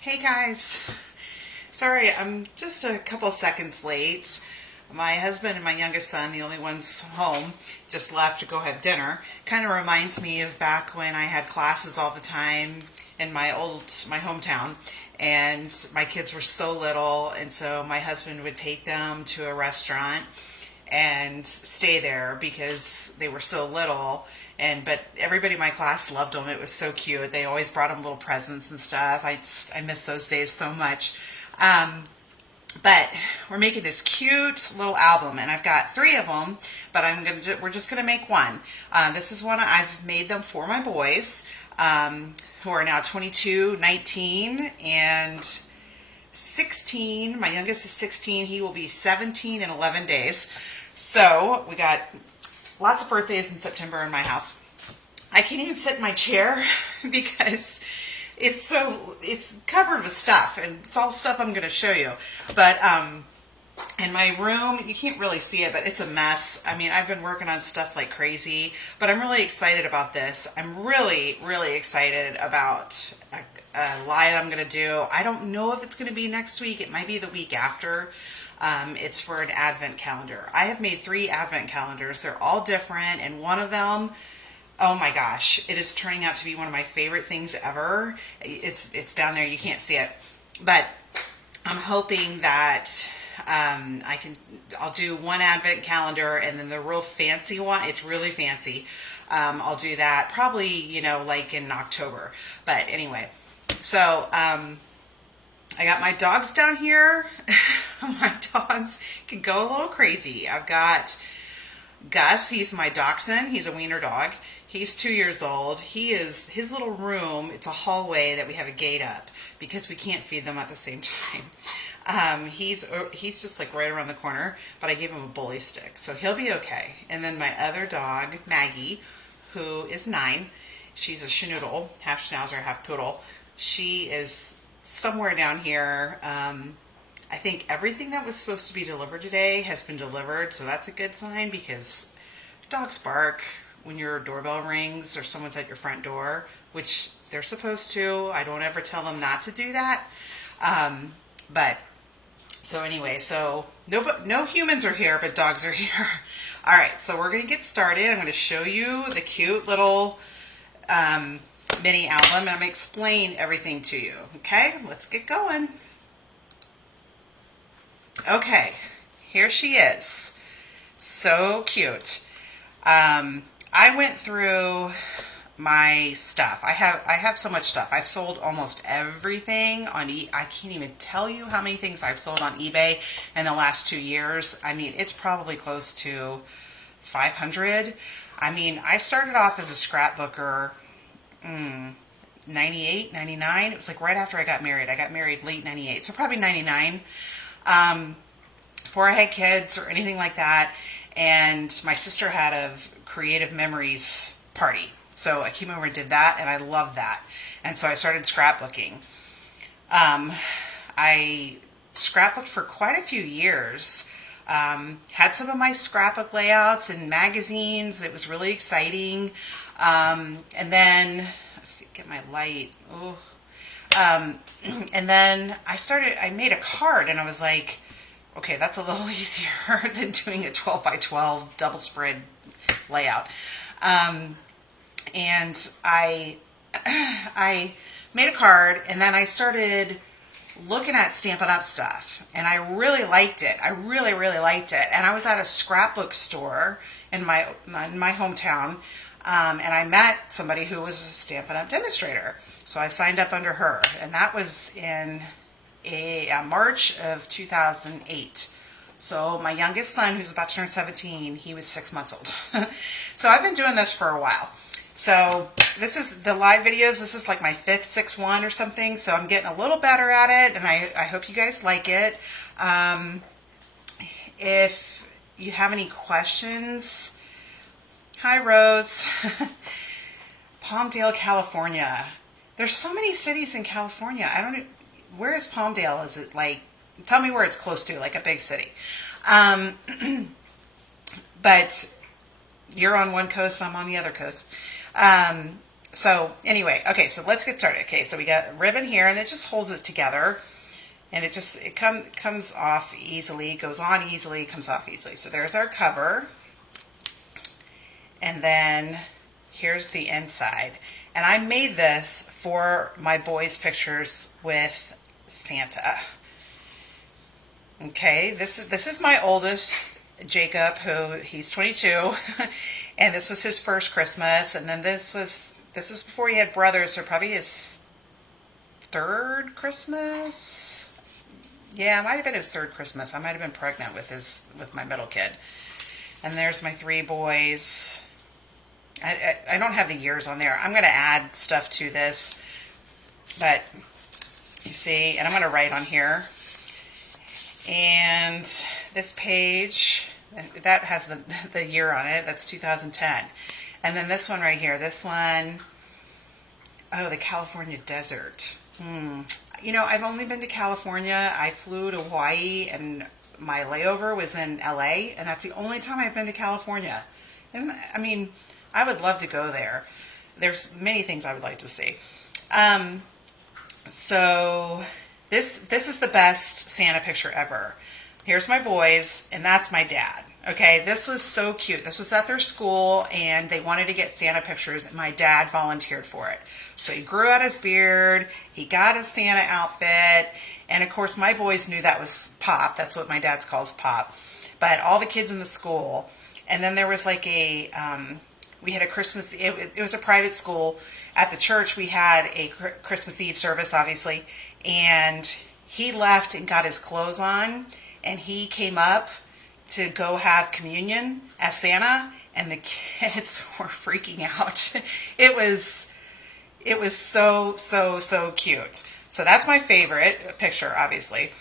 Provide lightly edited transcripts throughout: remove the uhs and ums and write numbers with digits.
Hey guys, sorry I'm just a couple seconds late. My husband and my youngest son, the only ones home, just left to go have dinner. Kind of reminds me of back when I had classes all the time in my hometown, and my kids were so little, and so my husband would take them to a restaurant and stay there because they were so little. But everybody in my class loved them. It was so cute. They always brought them little presents and stuff. I miss those days so much. Um, but we're making this cute little album, and I've got three of them. But we're just gonna make one. This is one I've made them for my boys, who are now 22, 19, and 16. My youngest is 16. He will be 17 in 11 days. So we got lots of birthdays in September in my house. I can't even sit in my chair because it's covered with stuff, and it's all stuff I'm going to show you. But in my room, you can't really see it, but it's a mess. I mean, I've been working on stuff like crazy, but I'm really excited about this. I'm really, really excited about a live I'm going to do. I don't know if it's going to be next week. It might be the week after. It's for an advent calendar. I have made 3 advent calendars. They're all different, and one of them, oh my gosh, it is turning out to be one of my favorite things ever. It's down there. You can't see it, but I'm hoping that I'll do one advent calendar, and then the real fancy one. It's really fancy. I'll do that probably, like in October. But anyway, so I got my dogs down here. My dogs can go a little crazy. I've got Gus. He's my dachshund. He's a wiener dog. He's 2 years old. His little room, it's a hallway that we have a gate up because we can't feed them at the same time. He's just like right around the corner, but I gave him a bully stick, so he'll be okay. And then my other dog, Maggie, who is 9. She's a schnoodle, half schnauzer, half poodle. She is somewhere down here. I think everything that was supposed to be delivered today has been delivered, so that's a good sign because dogs bark when your doorbell rings or someone's at your front door, which they're supposed to. I don't ever tell them not to do that. But so anyway, so no humans are here, but dogs are here. All right, so we're going to get started. I'm going to show you the cute little mini album, and I'm going to explain everything to you. Okay, let's get going. Okay, here she is. So cute. I went through my stuff. I have so much stuff. I've sold almost everything on I can't even tell you how many things I've sold on eBay in the last 2 years. I mean, it's probably close to 500. I mean, I started off as a scrapbooker 98, 99. It was like right after I got married. I got married late 98, so probably 99. Before I had kids or anything like that. And my sister had a creative memories party. So I came over and did that, and I loved that. And so I started scrapbooking. I scrapbooked for quite a few years. Had some of my scrapbook layouts in magazines. It was really exciting. And then, let's see, get my light. Oh. And then I made a card, and I was like, okay, that's a little easier than doing a 12 by 12 double spread layout. And I made a card, and then I started looking at Stampin' Up! Stuff, and I really liked it. I really, really liked it. And I was at a scrapbook store in my hometown, and I met somebody who was a Stampin' Up! Demonstrator. So I signed up under her, and that was in March of 2008. So my youngest son, who's about to turn 17, he was 6 months old. So I've been doing this for a while. So this is the live videos. This is like my 5th, 6th one or something. So I'm getting a little better at it, and I hope you guys like it. If you have any questions, hi Rose. Palmdale, California. There's so many cities in California. I don't know. Where is Palmdale? Is it like, tell me where it's close to, like a big city. But you're on one coast, I'm on the other coast. So anyway, okay, so let's get started. Okay, so we got a ribbon here, and it just holds it together, and it comes off easily, goes on easily, comes off easily. So there's our cover, and then here's the inside. And I made this for my boys' pictures with Santa. Okay, this is my oldest, Jacob, who he's 22, and this was his first Christmas, and then this is before he had brothers, so probably his third Christmas. Yeah, it might have been his third Christmas. I might have been pregnant with my middle kid. And there's my three boys. I don't have the years on there. I'm going to add stuff to this, but you see, and I'm going to write on here. And this page, that has the year on it. That's 2010. And then this one right here, this one, oh, the California desert. You know, I've only been to California. I flew to Hawaii, and my layover was in LA, and that's the only time I've been to California. And I mean, I would love to go there. There's many things I would like to see. So this is the best Santa picture ever. Here's my boys, and that's my dad. Okay, this was so cute. This was at their school, and they wanted to get Santa pictures, and my dad volunteered for it. So he grew out his beard, he got his Santa outfit, and of course my boys knew that was Pop. That's what my dad calls Pop. But all the kids in the school, and then there was like we had a Christmas, it was a private school. At the church, we had a Christmas Eve service, obviously, and he left and got his clothes on, and he came up to go have communion as Santa, and the kids were freaking out. It was so cute. So that's my favorite picture, obviously.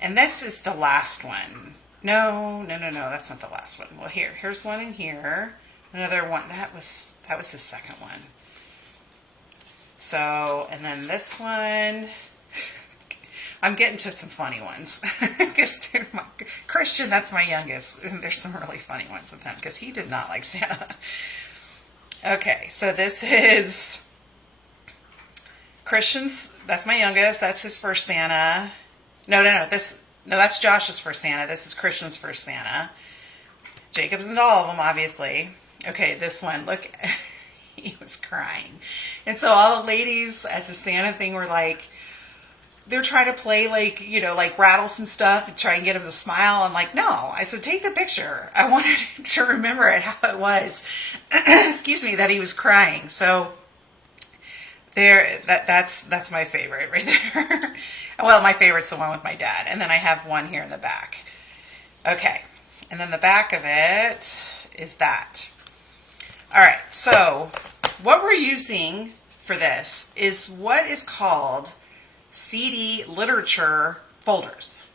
And this is the last one. No, that's not the last one. Well, here's one in here. Another one. That was the second one. So, and then this one. I'm getting to some funny ones. Christian, that's my youngest. And there's some really funny ones with him because he did not like Santa. Okay, so this is Christian's. That's my youngest. That's his first Santa. No, that's Josh's first Santa. This is Christian's first Santa. Jacob's into all of them, obviously. Okay, this one. Look, he was crying. And so all the ladies at the Santa thing were like, they're trying to play like rattle some stuff and try and get him to smile. I'm like, no. I said, take the picture. I wanted to remember it how it was. Excuse me, that he was crying. So that's my favorite right there. Well, my favorite's the one with my dad, and then I have one here in the back. Okay, and then the back of it is that. All right, so what we're using for this is what is called CD literature folders.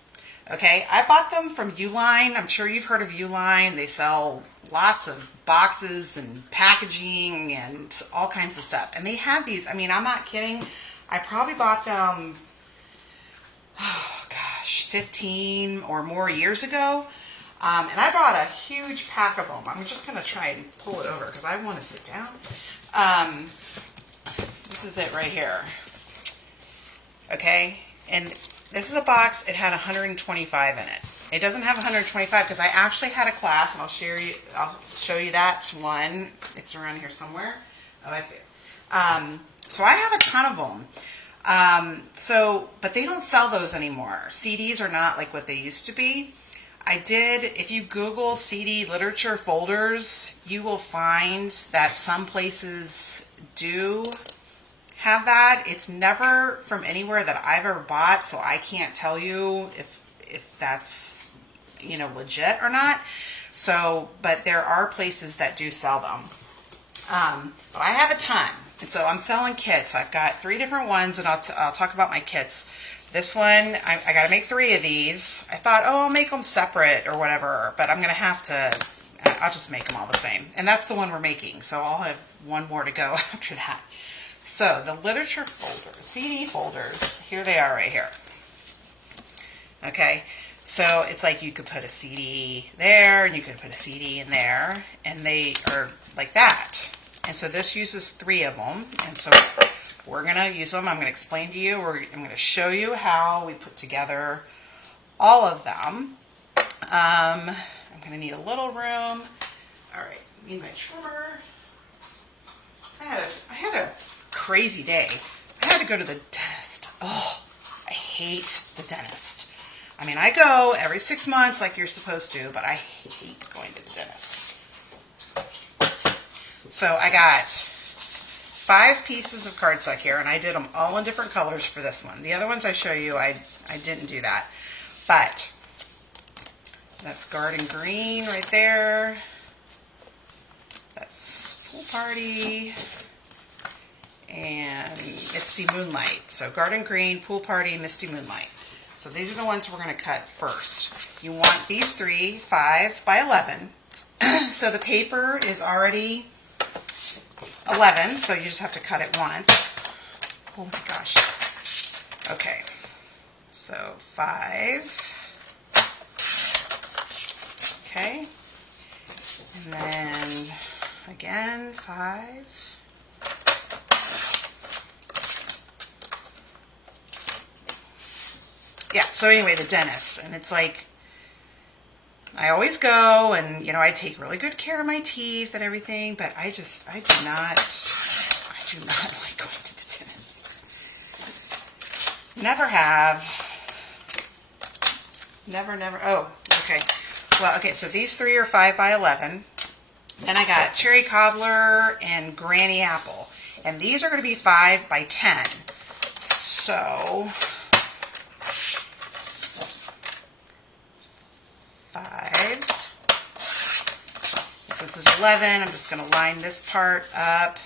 Okay, I bought them from Uline. I'm sure you've heard of Uline. They sell lots of boxes and packaging and all kinds of stuff. And they have these, I mean, I'm not kidding. I probably bought them, 15 or more years ago. And I bought a huge pack of them. I'm just going to try and pull it over because I want to sit down. This is it right here. Okay, and this is a box. It had 125 in it. It doesn't have 125 because I actually had a class, and I'll show you that one. It's around here somewhere. Oh, I see it. So I have a ton of them. But they don't sell those anymore. CDs are not like what they used to be. If you Google CD literature folders, you will find that some places do have that. It's never from anywhere that I've ever bought, so I can't tell you if that's legit or not. So, but there are places that do sell them. But I have a ton, and so I'm selling kits. I've got 3 different ones, and I'll talk about my kits. This one, I got to make 3 of these. I thought, I'll make them separate or whatever, but I'm going to have to. I'll just make them all the same, and that's the one we're making. So I'll have one more to go after that. So the literature folders, CD folders, here they are right here. Okay, so it's like you could put a CD there, and you could put a CD in there, and they are like that. And so this uses 3 of them. And so we're going to use them. I'm going to explain to you. I'm going to show you how we put together all of them. I'm going to need a little room. All right, I need my trimmer. I had a crazy day. I had to go to the dentist. Oh, I hate the dentist. I mean, I go every 6 months like you're supposed to, but I hate going to the dentist. So I got 5 pieces of cardstock here, and I did them all in different colors for this one. The other ones I show you, I didn't do that. But that's Garden Green right there. That's Pool Party. And Misty Moonlight. So Garden Green, Pool Party, Misty Moonlight. So these are the ones we're going to cut first. You want these 3 5 by 11. So the paper is already 11, so you just have to cut it once. Oh my gosh. Okay. So 5. Okay. And then again 5. Yeah, so anyway, the dentist, and it's like, I always go, and, you know, I take really good care of my teeth and everything, but I do not like going to the dentist. Never have. Never. Oh, okay. Well, okay, so these 3 are 5 by 11. Then I got Cherry Cobbler and Granny Apple, and these are going to be 5 by 10. So 5. Since it's 11, I'm just going to line this part up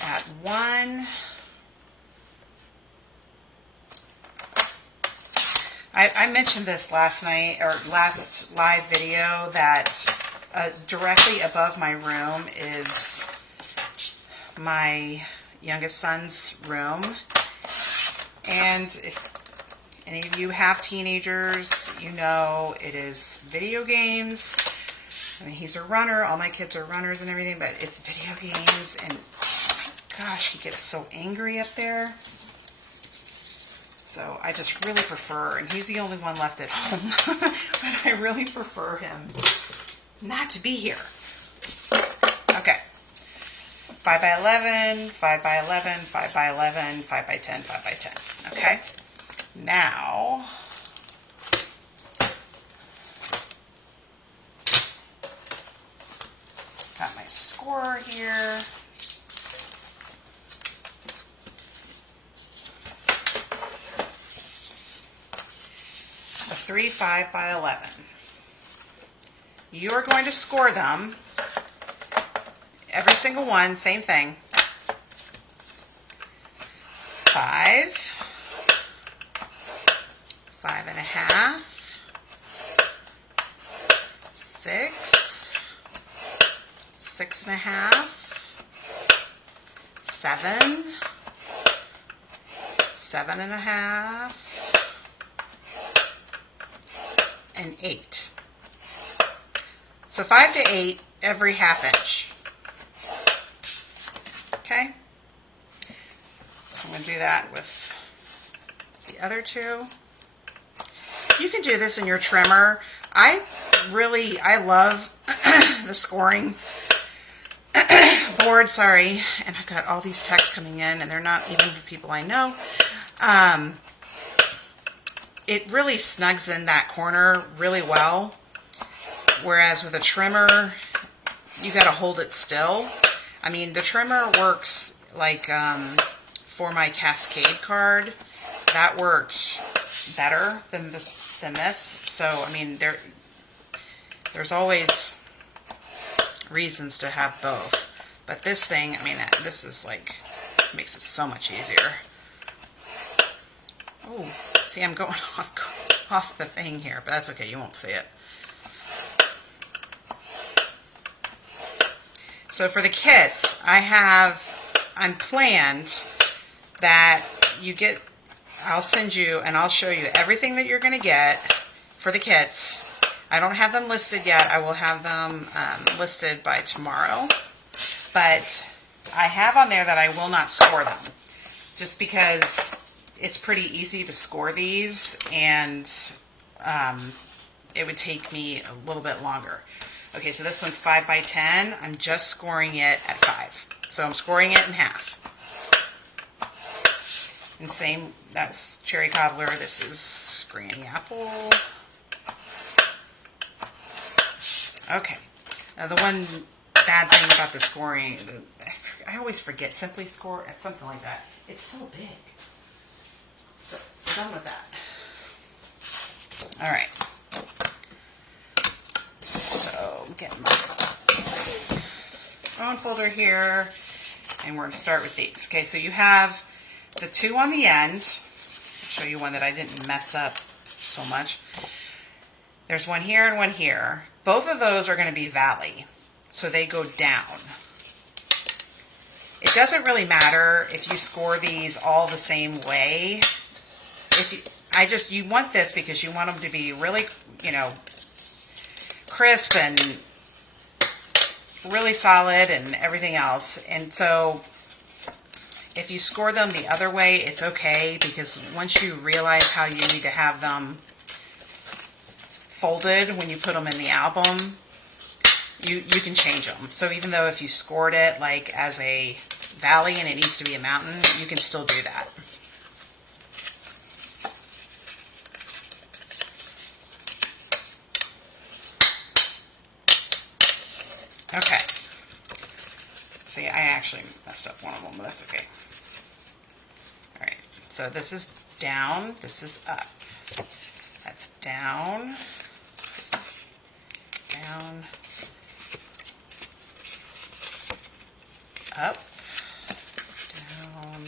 at 1. I mentioned this last night, or last live video, that directly above my room is my youngest son's room. And if any of you have teenagers, you know it is video games. I mean, he's a runner. All my kids are runners and everything, but it's video games. And oh my gosh, he gets so angry up there. So I just really prefer, and he's the only one left at home, but I really prefer him not to be here. Okay. 5 by 11, 5 by 11, 5 by 11, 5 by 10, 5 by 10. Okay. Now, got my scorer here. The 3 5 by 11. You are going to score them. Every single one, same thing. 5, 5 and a half, 6, 6 and a half, 7, 7 and a half, and 8. So 5 to 8 every half inch. Okay? So I'm going to do that with the other 2. You can do this in your trimmer. I love the scoring board, sorry, and I've got all these texts coming in, and they're not even for people I know. It really snugs in that corner really well, whereas with a trimmer, you got to hold it still. I mean, the trimmer works like for my Cascade card. That worked better than this. So, I mean, there's always reasons to have both. But this thing, I mean, this is like, makes it so much easier. Oh, see, I'm going off the thing here, but that's okay. You won't see it. So for the kits, I'm planned that you get, I'll send you and I'll show you everything that you're going to get for the kits I don't have them listed yet. I will have them listed by tomorrow. But I have on there that I will not score them, just because it's pretty easy to score these, and it would take me a little bit longer. Okay, so this one's 5 by 10. I'm just scoring it at 5. So I'm scoring it in half. And same, that's cherry cobbler. This is granny apple. Okay. Now the one bad thing about the scoring, I always forget, simply score at something like that. It's so big. So we're done with that. All right. So I'm getting my phone folder here, and we're going to start with these. Okay, so you have the 2 on the end. I'll show you one that I didn't mess up so much. There's one here and one here. Both of those are going to be valley, so they go down. It doesn't really matter if you score these all the same way. You want this because you want them to be really, crisp and really solid and everything else. And so if you score them the other way, it's okay, because once you realize how you need to have them folded when you put them in the album, you can change them. So even though if you scored it like as a valley and it needs to be a mountain, you can still do that. Okay. See, I actually messed up one of them, but that's okay. All right. So this is down. This is up. That's down. This is down. Up. Down.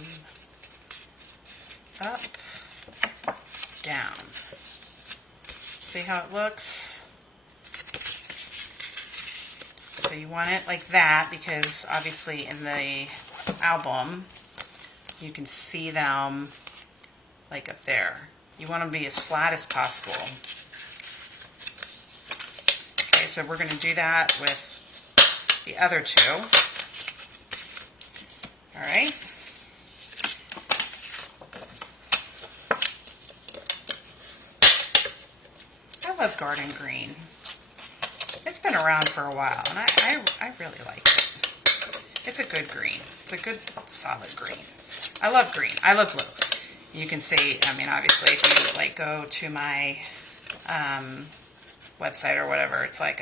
Up. Down. See how it looks? So you want it like that because obviously in the album you can see them like up there. You want them to be as flat as possible. Okay, so we're going to do that with the other 2. All right. I love garden green. It's been around for a while, and I really like it. It's a good green. It's a good, solid green. I love green. I love blue. You can see, I mean, obviously, if you, go to my website or whatever, it's like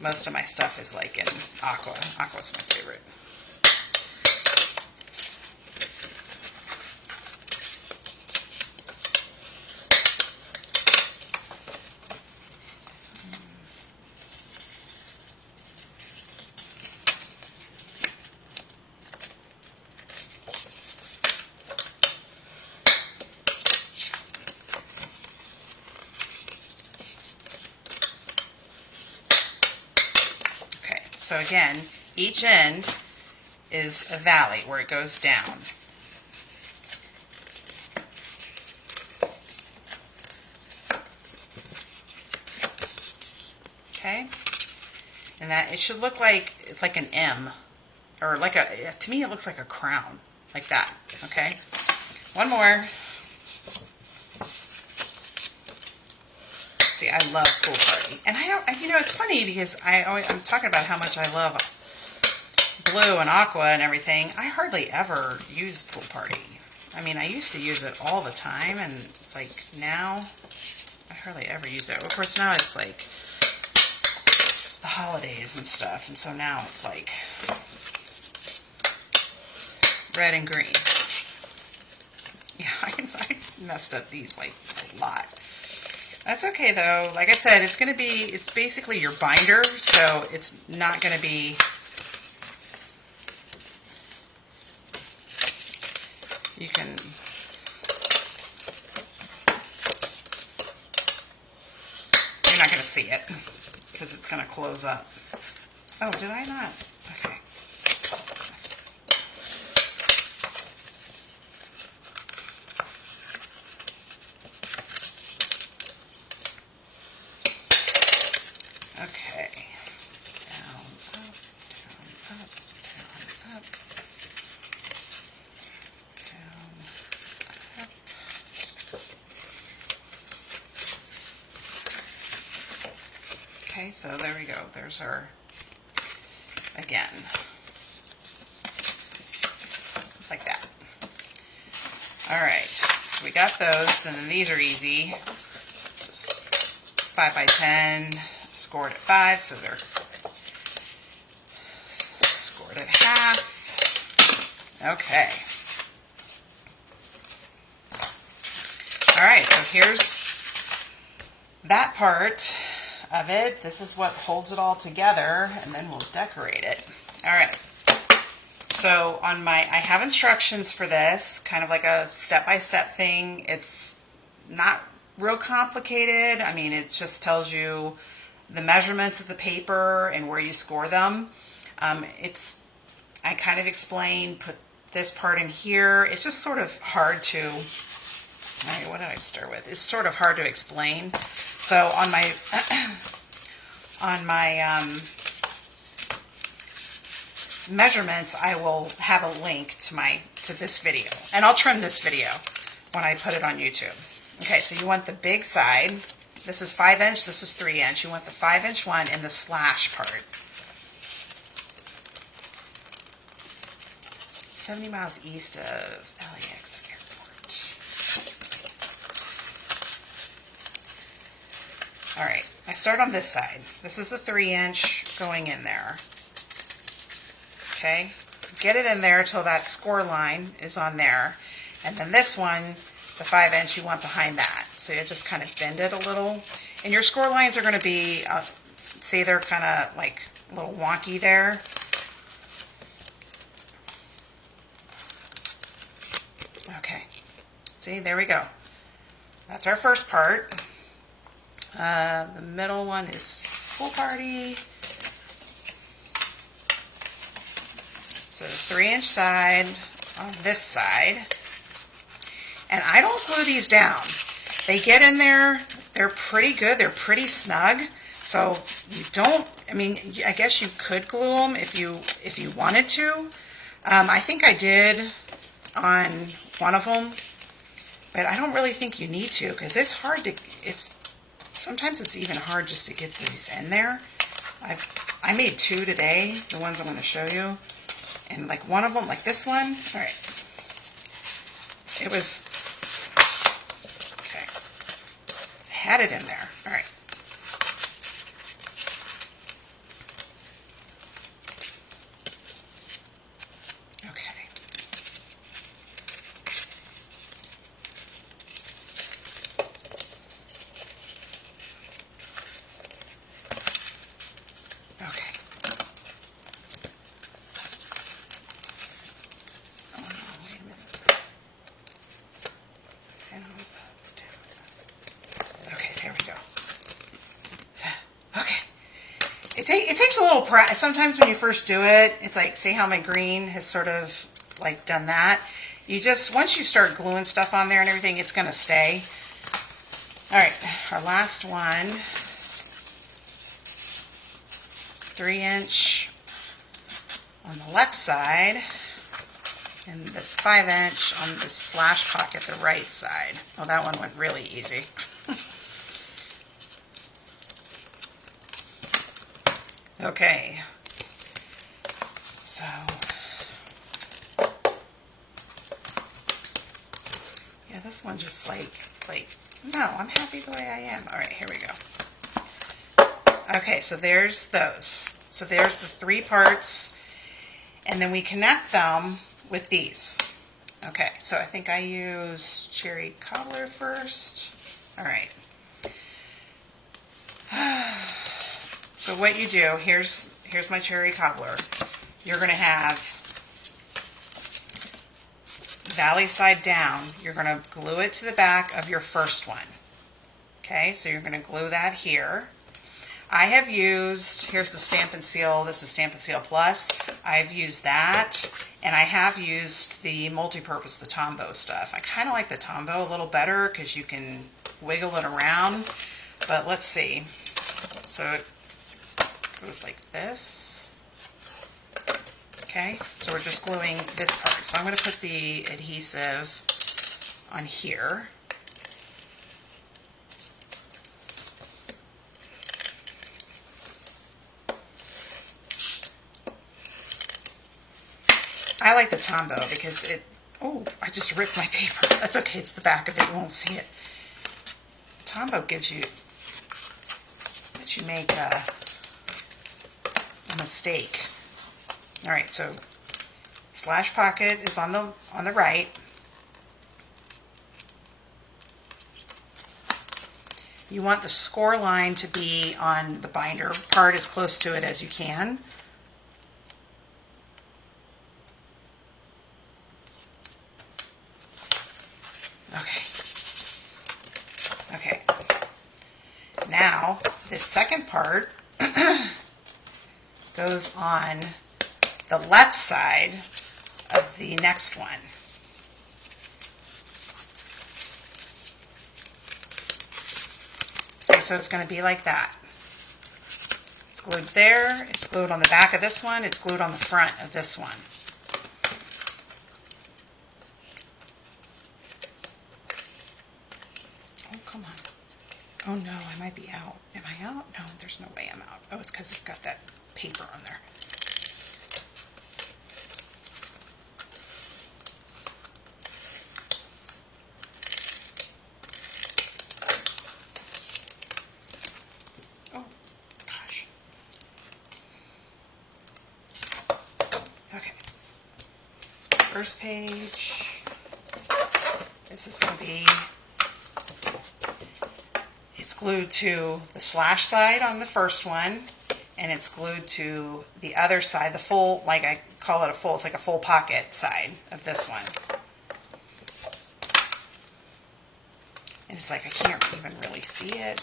most of my stuff is, in aqua. Aqua's my favorite. So again, each end is a valley where it goes down. Okay? And that it should look like an M, or to me it looks like a crown, like that. Okay? One more. See, I love Pool Party. And it's funny because I'm talking about how much I love blue and aqua and everything. I hardly ever use Pool Party. I mean, I used to use it all the time, and it's like now I hardly ever use it. Of course, now it's like the holidays and stuff, and so now it's like red and green. Yeah, I messed up these a lot. That's okay though. Like I said, it's basically your binder, so it's not going to be, you're not going to see it because it's going to close up. Oh, did I not? Okay. Okay, so there we go. There's our, again, like that. All right, so we got those, and then these are easy. Just 5 by 10, scored at 5, so they're scored at half. Okay. All right, so here's that part of it. This is what holds it all together, and then we'll decorate it. All right. So on my, I have instructions for this, kind of like a step-by-step thing. It's not real complicated. I mean, it just tells you the measurements of the paper and where you score them. I kind of explain, put this part in here. It's just sort of hard to, all right, what did I start with? It's sort of hard to explain. So on my, measurements, I will have a link to this video, and I'll trim this video when I put it on YouTube. Okay, so you want the big side. This is 5-inch, this is 3-inch. You want the 5-inch one in the slash part. 70 miles east of LAX Airport. All right, I start on this side. This is the 3-inch going in there. Okay, get it in there till that score line is on there. And then this one, the 5-inch, you want behind that. So you just kind of bend it a little. And your score lines are going to be, say they're kind of like a little wonky there. Okay, see, there we go. That's our first part. The middle one is pool party. So the 3-inch side on this side. And I don't glue these down. They get in there, they're pretty good, they're pretty snug. So you don't, I mean, I guess you could glue them if you wanted to. I think I did on one of them, but I don't really think you need to, because it's hard to, sometimes it's even hard just to get these in there. I made 2 today, the ones I'm going to show you. And like one of them, like this one, all right, it was, okay, I had it in there, all right. Okay. Okay. Okay, there we go. Okay. It takes a little practice. Sometimes when you first do it, it's like, see how my green has sort of like done that? You just, once you start gluing stuff on there and everything, it's going to stay. All right, our last one. 3-inch on the left side. And the 5-inch on the slash pocket, the right side. Oh, that one went really easy. Okay. So, yeah, this one just like, no, I'm happy the way I am. All right, here we go. Okay, so there's those. So there's the 3 parts, and then we connect them with these. Okay, so I think I use cherry cobbler first. All right. So what you do, here's my cherry cobbler. You're going to have valley side down. You're going to glue it to the back of your first one. Okay, so you're going to glue that here. I have used, here's the Stamp and Seal, this is Stamp and Seal Plus. I've used that, and I have used the multi-purpose, the Tombow stuff. I kind of like the Tombow a little better because you can wiggle it around, but let's see. So it goes like this. Okay, so we're just gluing this part. So I'm going to put the adhesive on here. I like the Tombow because it, oh, I just ripped my paper. That's okay, it's the back of it, you won't see it. Tombow gives you, lets you make a mistake. All right, so slash pocket is on the right. You want the score line to be on the binder part as close to it as you can. Okay. Okay. Now, this second part goes on the left side of the next one. See, so it's going to be like that. It's glued there, it's glued on the back of this one, it's glued on the front of this one. Oh, come on. Oh no, I might be out. Am I out? No, there's no way I'm out. Oh, it's because it's got that paper on there. Oh, gosh. Okay. First page. This is going to be, it's glued to the slash side on the first one, and it's glued to the other side, the full, like I call it a full, it's like a full pocket side of this one. And it's like I can't even really see it.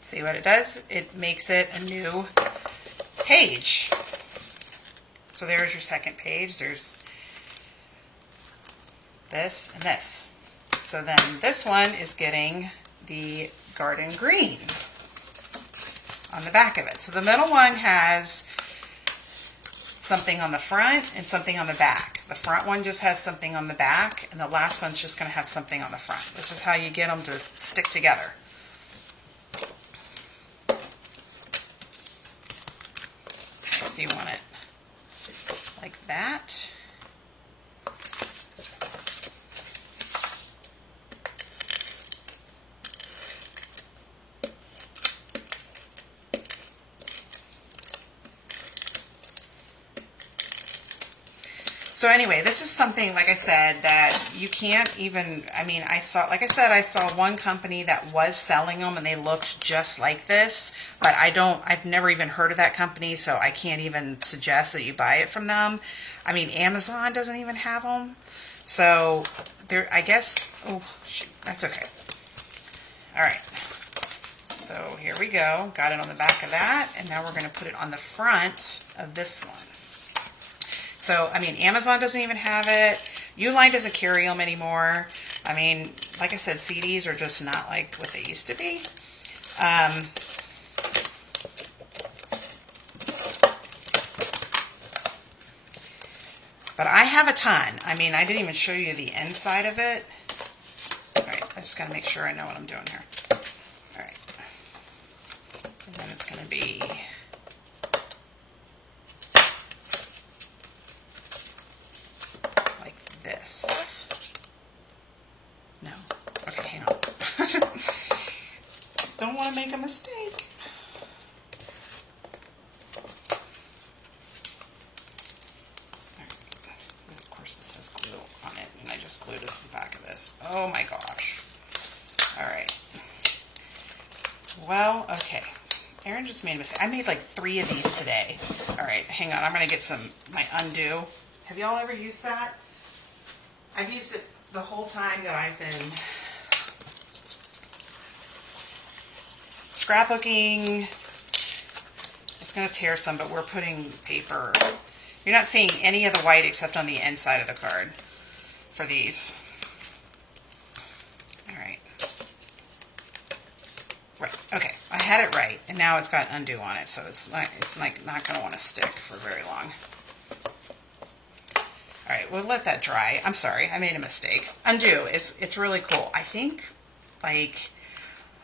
See what it does? It makes it a new page. So there's your second page. There's this and this. So then this one is getting the garden green on the back of it. So the middle one has something on the front and something on the back. The front one just has something on the back, and the last one's just going to have something on the front. This is how you get them to stick together. So you want it like that. So anyway, this is something, like I said, that you can't even, I mean, I saw one company that was selling them and they looked just like this, but I've never even heard of that company, so I can't even suggest that you buy it from them. I mean, Amazon doesn't even have them. So there, I guess, oh, shoot, that's okay. All right. So here we go. Got it on the back of that, and now we're going to put it on the front of this one. So, I mean, Amazon doesn't even have it. Uline doesn't carry them anymore. I mean, like I said, CDs are just not like what they used to be. But I have a ton. I mean, I didn't even show you the inside of it. All right, I just got to make sure I know what I'm doing here. All right. And then it's going to be... this. No. Okay, hang on. Don't want to make a mistake. Of course, this has glue on it, and I just glued it to the back of this. Oh my gosh. All right. Well, okay. Erin just made a mistake. I made like 3 of these today. All right, hang on. I'm going to get my undo. Have y'all ever used that? I've used it the whole time that I've been scrapbooking. It's going to tear some, but we're putting paper. You're not seeing any of the white except on the inside of the card for these. All right. Right. Okay. I had it right, and now it's got undo on it, so it's not going to want to stick for very long. All right, we'll let that dry. I'm sorry, I made a mistake. Undo. It's really cool. I think, like,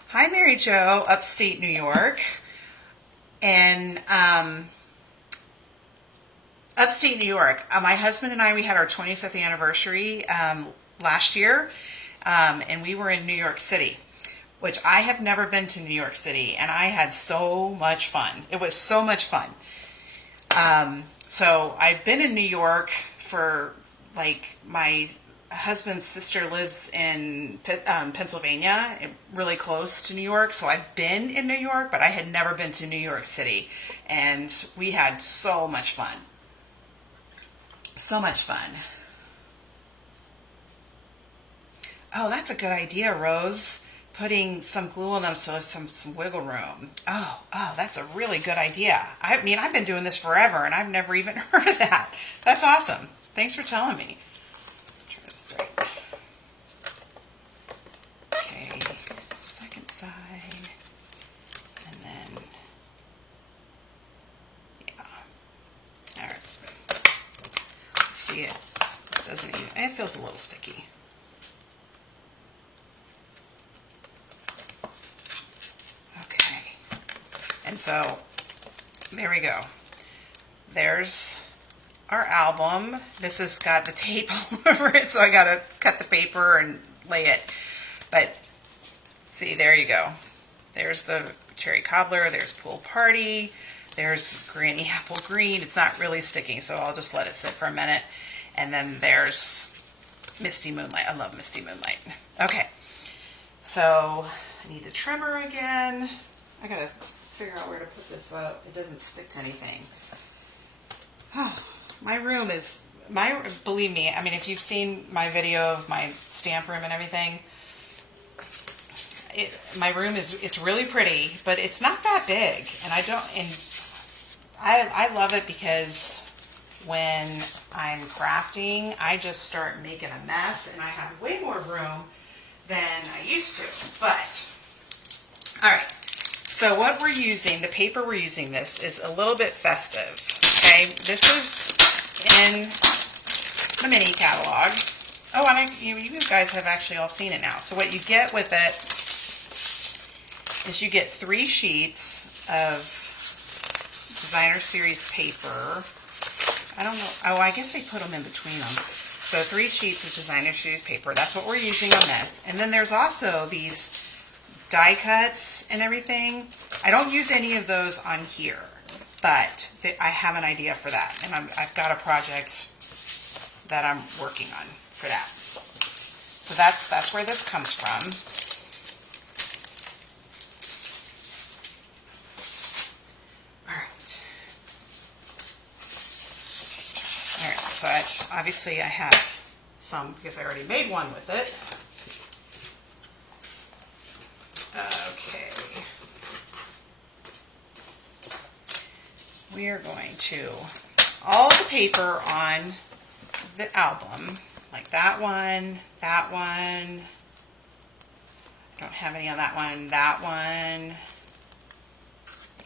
hi Mary Jo, upstate New York. And upstate New York, my husband and I, we had our 25th anniversary last year, and we were in New York City, which I have never been to New York City, and I had so much fun. It was so much fun. So I've been in New York for, like, my husband's sister lives in Pennsylvania, really close to New York. So I've been in New York, but I had never been to New York City. And we had so much fun. So much fun. Oh, that's a good idea, Rose. Putting some glue on them so some wiggle room. Oh, that's a really good idea. I mean, I've been doing this forever, and I've never even heard of that. That's awesome. Thanks for telling me. Try this straight. Okay, second side, and then, yeah. All right. Let's see it. This doesn't even, it feels a little sticky. And so, there we go. There's our album. This has got the tape all over it, so I gotta cut the paper and lay it. But, see, there you go. There's the cherry cobbler, there's pool party, there's Granny Apple Green. It's not really sticking, so I'll just let it sit for a minute. And then there's Misty Moonlight. I love Misty Moonlight. Okay, so I need the trimmer again. I gotta figure out where to put this so it doesn't stick to anything. My room is, believe me, I mean, if you've seen my video of my stamp room and everything, my room it's really pretty, but it's not that big. And I love it because when I'm crafting, I just start making a mess and I have way more room than I used to. But, all right. So what we're using, the paper we're using this is a little bit festive, okay? This is in the mini catalog. Oh, and you guys have actually all seen it now. So what you get with it is you get 3 sheets of designer series paper. I don't know. Oh, I guess they put them in between them. So 3 sheets of designer series paper. That's what we're using on this. And then there's also these die cuts and everything. I don't use any of those on here, but I have an idea for that, and I've got a project that I'm working on for that. So that's where this comes from. All right, so obviously I have some because I already made one with it. Okay. We are going to, all of the paper on the album, like that one, I don't have any on that one,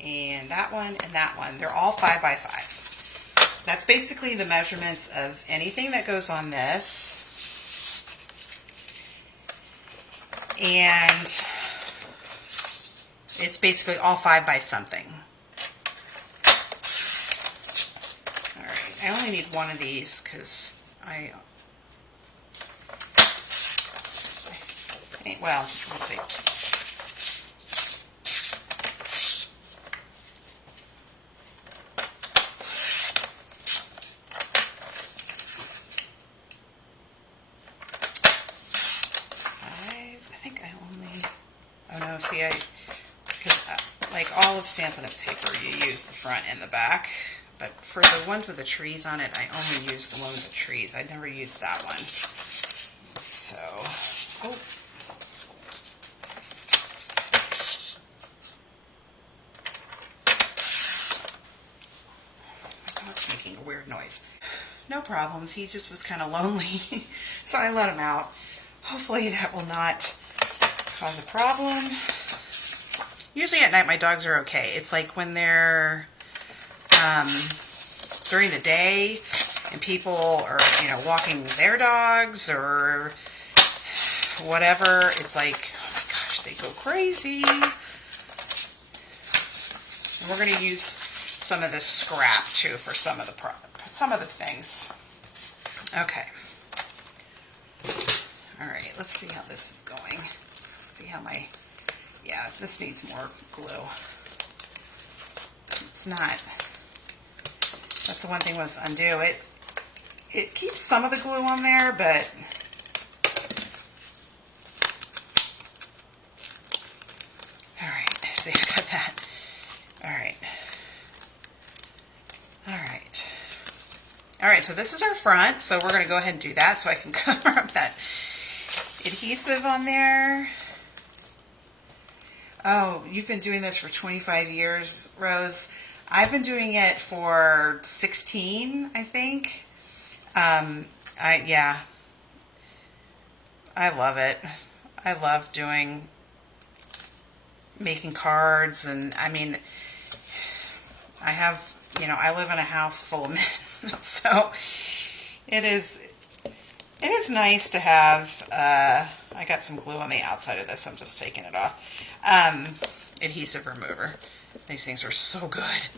and that one, they're all 5 by 5. That's basically the measurements of anything that goes on this. And it's basically all 5 by something. All right, I only need one of these because well, we'll see. Because like all of Stampin' Up's paper, you use the front and the back. But for the ones with the trees on it, I only use the one with the trees. I never used that one. So, oh. My dog's making a weird noise. No problems. He just was kind of lonely. So I let him out. Hopefully that will not cause a problem. Usually at night my dogs are okay. It's like when they're during the day, and people are, walking their dogs or whatever, it's like, oh my gosh, they go crazy. And we're going to use some of this scrap too for some of the things. Okay. All right, let's see how this is going. See how this needs more glue. It's not. That's the one thing with Undo. It keeps some of the glue on there, but all right. See, I got that. All right. All right. All right, so this is our front, so we're going to go ahead and do that so I can cover up that adhesive on there. Oh, you've been doing this for 25 years, Rose. I've been doing it for 16, I think. I love it. I love making cards, and I mean, I live in a house full of men, so it is nice to have, I got some glue on the outside of this, I'm just taking it off, adhesive remover. These things are so good.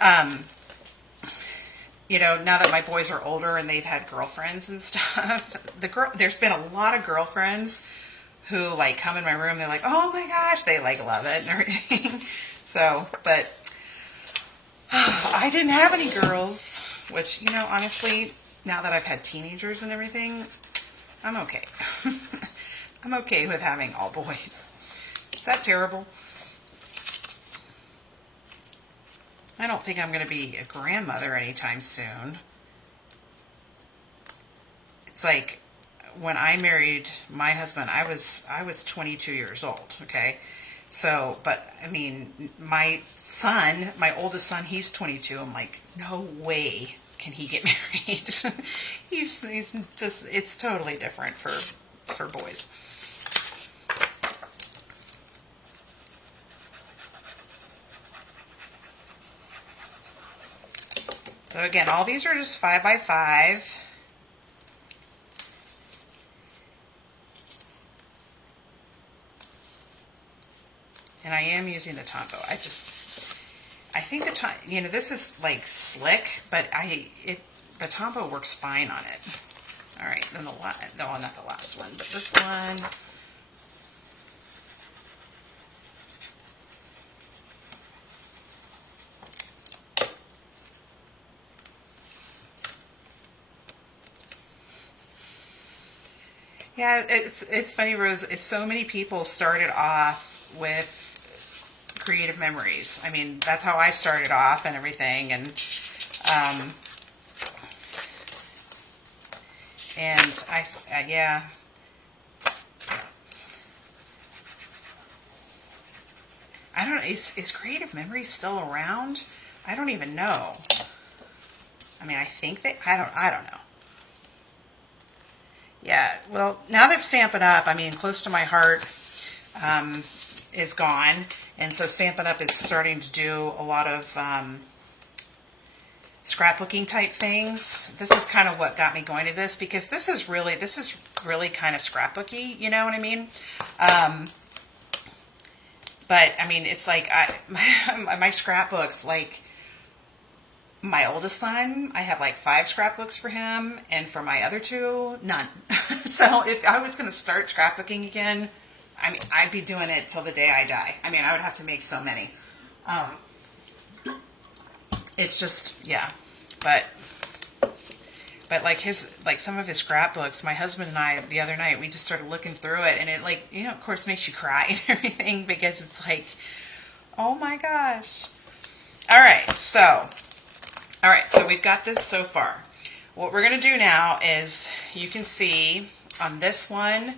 Now that my boys are older and they've had girlfriends and stuff, there's been a lot of girlfriends who like come in my room, they're like, oh my gosh, they like love it and everything. So, but I didn't have any girls, which, honestly, now that I've had teenagers and everything, I'm okay. I'm okay with having all boys. Is that terrible? I don't think I'm going to be a grandmother anytime soon. It's like when I married my husband, I was 22 years old, okay? So, but I mean, my oldest son, he's 22. I'm like, no way can he get married. he's just, it's totally different for boys. So again, all these are just 5x5. And I am using the Tombow. I think this is like slick, but the Tombow works fine on it. All right, then not the last one, but this one. Yeah, it's funny, Rose. So many people started off with creative memories. I mean, that's how I started off and everything, and yeah. I don't know. Is creative memory still around? I don't even know. I mean, I think I don't know. Yeah, well, now that Stampin' Up, I mean, close to my heart, is gone. And so Stampin' Up is starting to do a lot of scrapbooking type things. This is kind of what got me going to this, because this is really kind of scrapbooky, you know what I mean? But, I mean, it's like my scrapbooks, like, my oldest son, I have like 5 scrapbooks for him, and for my other 2, none. So if I was going to start scrapbooking again, I mean, I'd be doing it till the day I die. I mean, I would have to make so many. It's just, yeah. But like some of his scrapbooks, my husband and I, the other night, we just started looking through it, and it, like, of course makes you cry and everything, because it's like, oh my gosh. All right, so we've got this so far. What we're going to do now is, you can see on this one,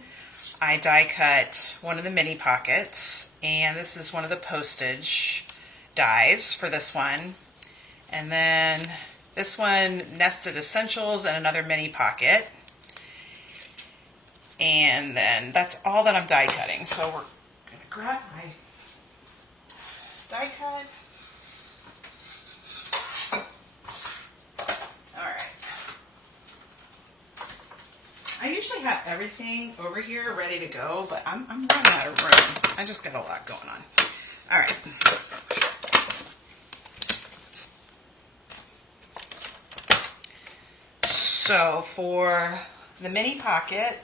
I die cut one of the mini pockets, and this is one of the postage dies for this one. And then this one, Nested Essentials, and another mini pocket. And then that's all that I'm die cutting. So we're going to grab my die cut. Alright. usually have everything over here ready to go, but I'm running out of room. I just got a lot going on. All right. So for the mini pocket,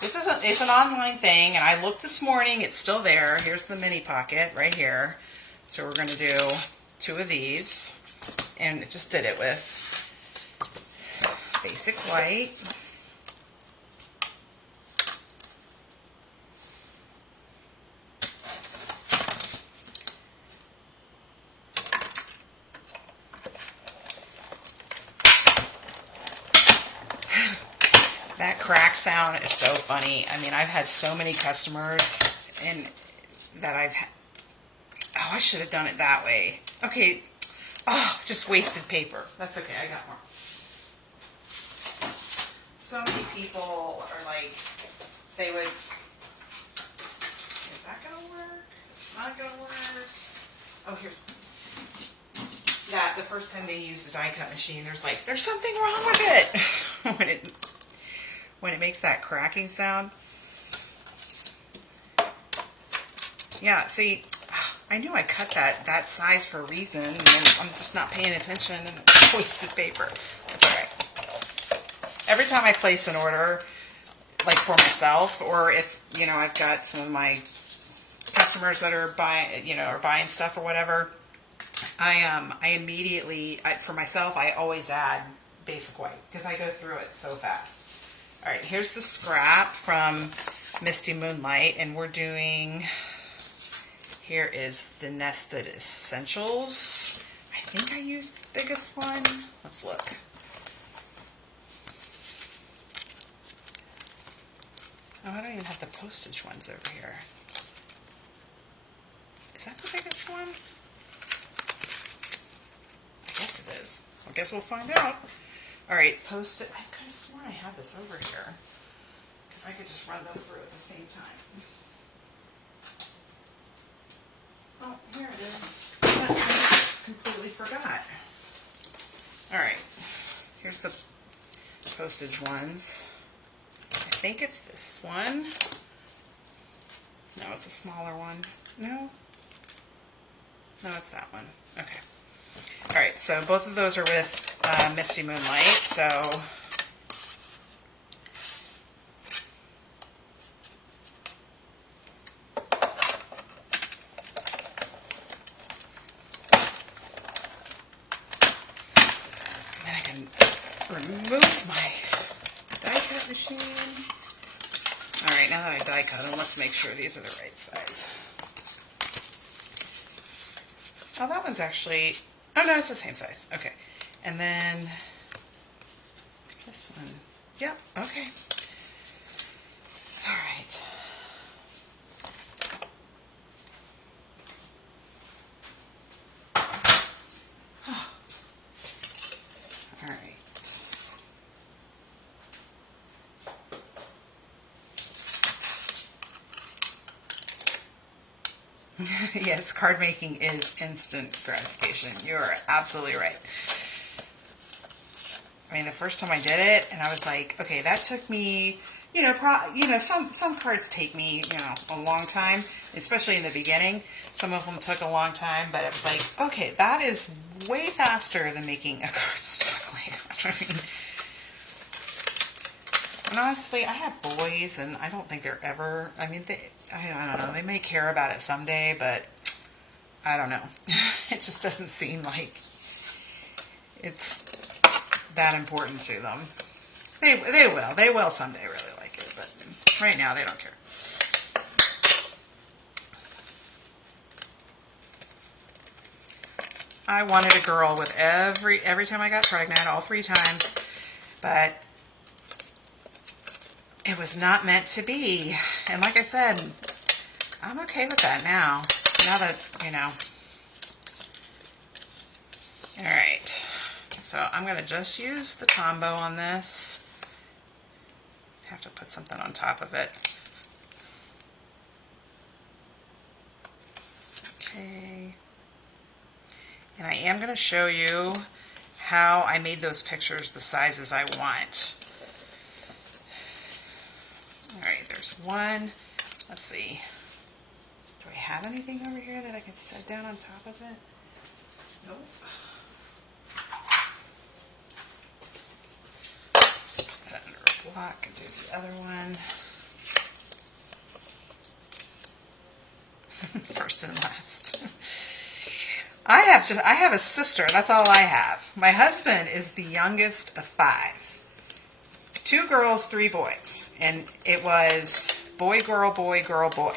it's an online thing, and I looked this morning. It's still there. Here's the mini pocket right here. So we're going to do 2 of these, and just did it with basic white. That crack sound is so funny. I mean, I've had so many customers and that oh, I should have done it that way. Okay. Oh, just wasted paper. That's okay. I got more. So many people are like, they would, is that going to work? It's not going to work. Oh, here's that. The first time they used a die cut machine, there's something wrong with it. when it makes that cracking sound. Yeah, see, I knew I cut that size for a reason, and then I'm just not paying attention, and it's wasted paper. That's all right. Every time I place an order, like for myself, or if, I've got some of my customers that are buying stuff or whatever, I immediately, for myself, I always add basic white, because I go through it so fast. All right, here's the scrap from Misty Moonlight, and we're doing, here is the Nested Essentials. I think I used the biggest one. Let's look. Oh, I don't even have the postage ones over here. Is that the biggest one? I guess it is. I guess we'll find out. All right, post-it. I could have sworn I had this over here because I could just run them through at the same time. Oh, here it is. I completely forgot. All right, here's the postage ones. I think it's this one. No, it's a smaller one. No, it's that one. Okay. All right, so both of those are with Misty Moonlight, so then I can remove my die cut machine. All right, now that I die cut them, let's make sure these are the right size. Oh, that one's actually, oh no, it's the same size. Okay. And then this one. Yep, okay. All right. All right. Yes, card making is instant gratification. You're absolutely right. I mean, the first time I did it, and I was like, okay, that took me, some cards take me, a long time, especially in the beginning. Some of them took a long time, but it was like, okay, that is way faster than making a cardstock layout. I mean, and honestly, I have boys, and I don't think they're ever, I don't know, they may care about it someday, but I don't know. It just doesn't seem like it's that important to them. They will someday really like it, but right now they don't care. I wanted a girl with every time I got pregnant, all 3 times, but it was not meant to be. And like I said, I'm okay with that now. Now that, All right. So I'm going to just use the combo on this. Have to put something on top of it. Okay. And I am going to show you how I made those pictures the sizes I want. All right, there's one. Let's see. Do I have anything over here that I can set down on top of it? Nope. Just put that under a block and do the other one. First and last. I have a sister. That's all I have. My husband is the youngest of 5. 2 girls, 3 boys. And it was boy, girl, boy, girl, boy.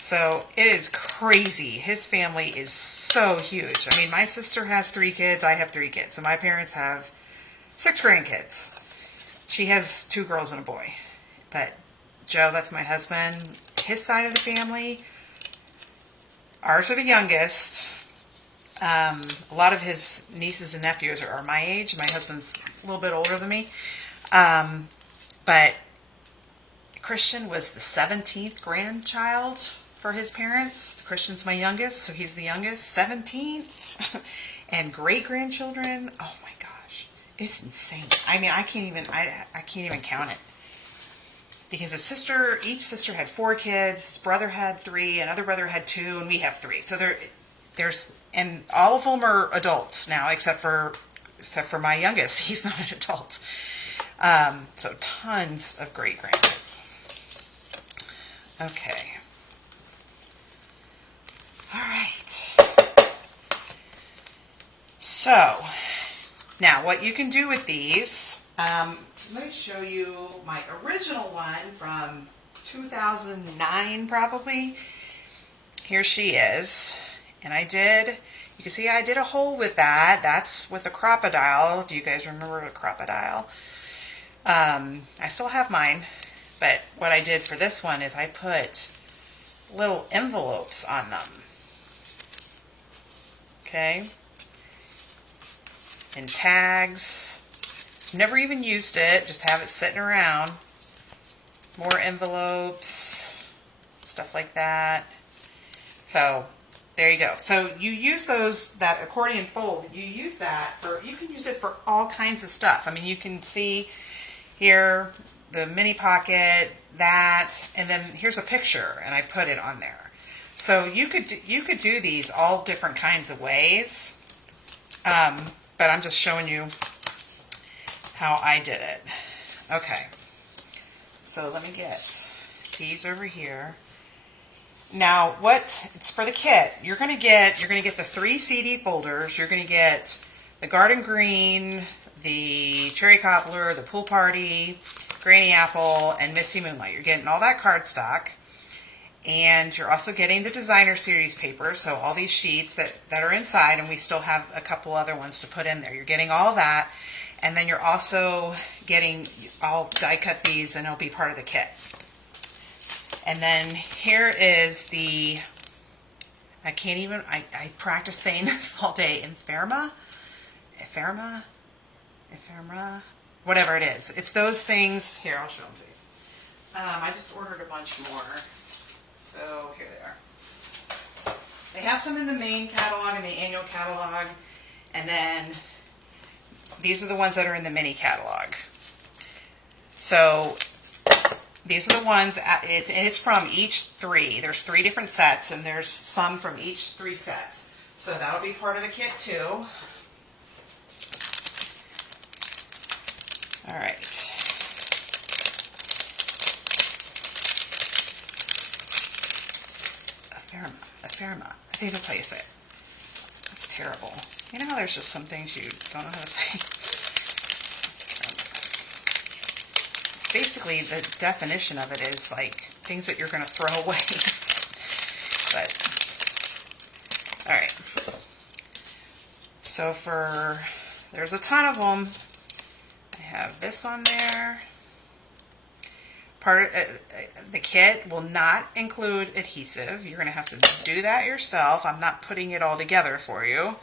So it is crazy. His family is so huge. I mean, my sister has 3 kids. I have 3 kids. So my parents have 6 grandkids. She has 2 girls and a boy. But Joe, that's my husband. His side of the family, ours are the youngest. A lot of his nieces and nephews are my age. My husband's a little bit older than me. But Christian was the 17th grandchild for his parents. Christian's my youngest, so he's the youngest. 17th. And great-grandchildren, oh my gosh. It's insane. I mean, I can't even count it. Because each sister had 4 kids, his brother had 3, another brother had 2, and we have 3. So there's, and all of them are adults now, except for my youngest. He's not an adult. So tons of great grandkids. Okay. All right. So now what you can do with these. Let me show you my original one from 2009 probably. Here she is. And you can see I did a hole with that. That's with a crocodile. Do you guys remember a crocodile? I still have mine. But what I did for this one is I put little envelopes on them. Okay? And tags. Never even used it, just have it sitting around. More envelopes, stuff like that. So there you go. So you use that accordion fold, you can use it for all kinds of stuff. I mean, you can see here the mini pocket, that, and then here's a picture, and I put it on there. So you could do these all different kinds of ways, but I'm just showing you how I did it. Okay, so let me get these over here. Now, it's for the kit. You're gonna get the 3 CD folders. You're gonna get the garden green, the cherry cobbler, the pool party, Granny Apple, and Misty Moonlight. You're getting all that cardstock. And you're also getting the designer series paper, so all these sheets that are inside, and we still have a couple other ones to put in there. You're getting all that, and then you're also I'll die cut these and it'll be part of the kit. And then here is I practice saying this all day, ephemera, whatever it is. It's those things. Here, I'll show them to you. I just ordered a bunch more. So here they are. They have some in the main catalog and the annual catalog, and then these are the ones that are in the mini catalog. So these are the ones, and it's from each 3. There's 3 different sets, and there's some from each 3 sets. So that'll be part of the kit too. All right. Ephemera. I think that's how you say it. That's terrible. You know how there's just some things you don't know how to say? It's basically, the definition of it is like things that you're going to throw away. But, alright. So there's a ton of them. I have this on there. The kit will not include adhesive. You're going to have to do that yourself. I'm not putting it all together for you.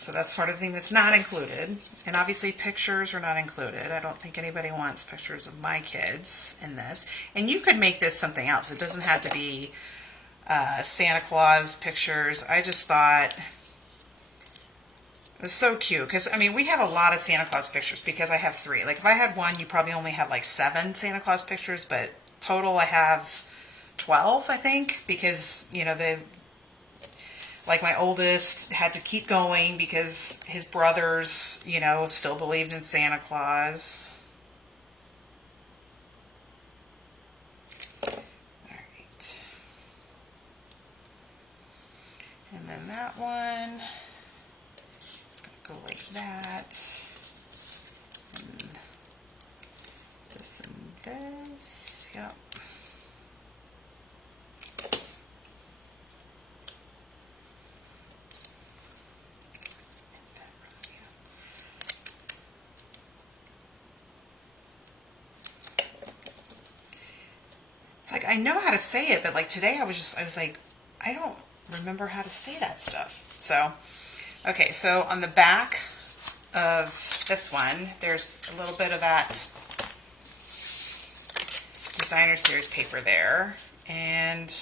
So that's part of the thing that's not included. And obviously pictures are not included. I don't think anybody wants pictures of my kids in this. And you could make this something else. It doesn't have to be Santa Claus pictures. I just thought was so cute because, I mean, we have a lot of Santa Claus pictures because I have 3. Like, if I had 1, you probably only have like 7 Santa Claus pictures, but total I have 12, I think, because, you know, like my oldest had to keep going because his brothers, you know, still believed in Santa Claus. All right. And then that one, it's going to go like that. And this and this, yep. Like, I know how to say it, but like today I was like, I don't remember how to say that stuff. So, okay, so on the back of this one, there's a little bit of that designer series paper there. And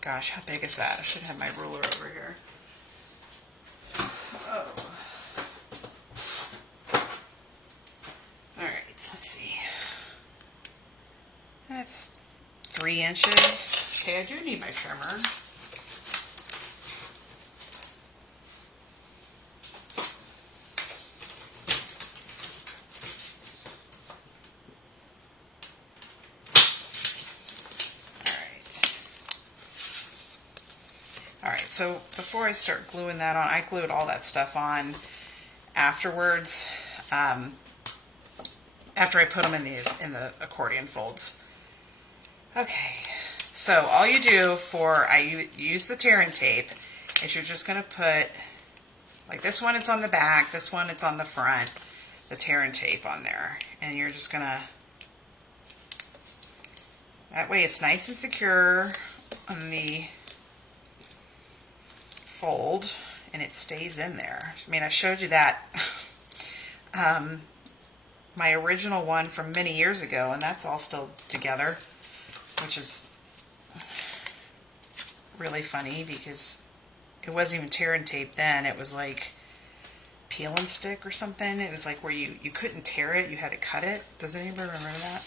gosh, how big is that? I should have my ruler over here. Oh. All right, let's see. That's 3 inches. Okay, I do need my trimmer. Alright, so before I start gluing that on, I glued all that stuff on afterwards, after I put them in the accordion folds. Okay, so all you do I use the tear and tape, is you're just going to put, like this one it's on the back, this one it's on the front, the tear and tape on there. And you're just going to, that way it's nice and secure on the fold, and it stays in there. I mean, I showed you that my original one from many years ago, and that's all still together, which is really funny because it wasn't even tear and tape then. It was like peel and stick or something. It was like where you couldn't tear it, you had to cut it. Does anybody remember that?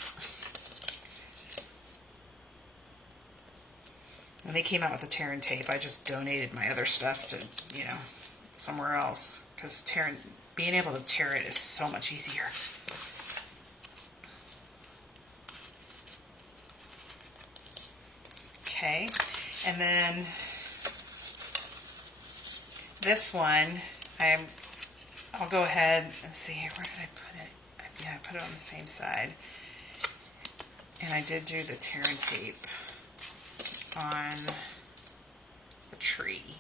When they came out with the tear and tape, I just donated my other stuff to, you know, somewhere else, because being able to tear it is so much easier. Okay, and then this one, I'll go ahead and see, where did I put it? Yeah, I put it on the same side. And I did do the tear and tape on the tree.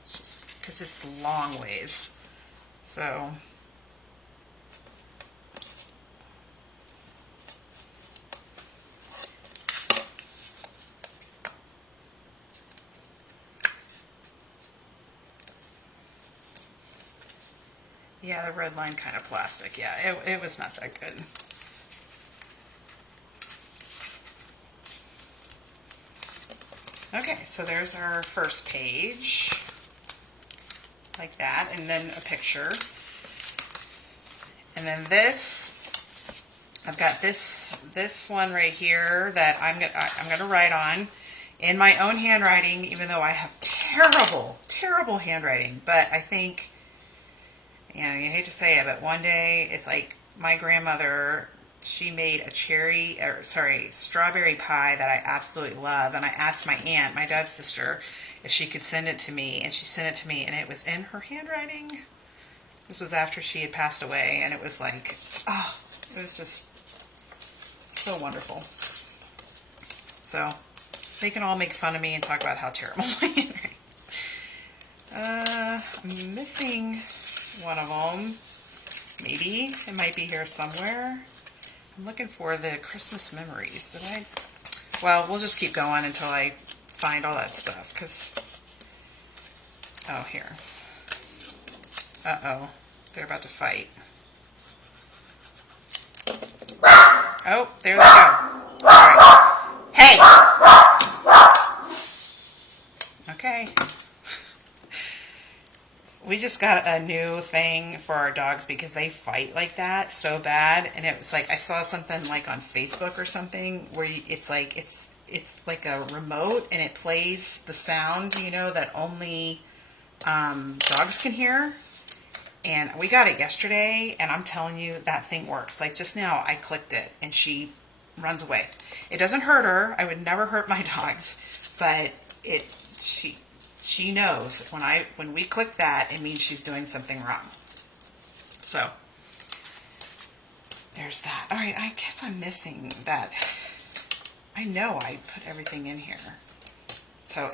It's just because it's long ways. So yeah, the red line kind of plastic. Yeah, it was not that good. Okay, so there's our first page, like that, and then a picture. And then this, I've got this one right here that I'm gonna write on in my own handwriting, even though I have terrible handwriting. But I think, you know, you hate to say it, but one day it's like my grandmother, she made a strawberry pie that I absolutely love, and I asked my aunt, my dad's sister, if she could send it to me, and she sent it to me, and it was in her handwriting. This was after she had passed away, and it was like, oh, it was just so wonderful. So they can all make fun of me and talk about how terrible my handwriting is. I'm missing one of them. Maybe it might be here somewhere. I'm looking for the Christmas memories. Did I? Well, we'll just keep going until I find all that stuff. Oh, here. Uh-oh. They're about to fight. Oh, there they go. All right. Hey! Okay. We just got a new thing for our dogs because they fight like that so bad. And it was like, I saw something like on Facebook or something where it's like a remote and it plays the sound, that only dogs can hear. And we got it yesterday, and I'm telling you, that thing works. Like just now, I clicked it, and she runs away. It doesn't hurt her. I would never hurt my dogs, but she knows when we click that, it means she's doing something wrong. So there's that. All right, I guess I'm missing that. I know I put everything in here. So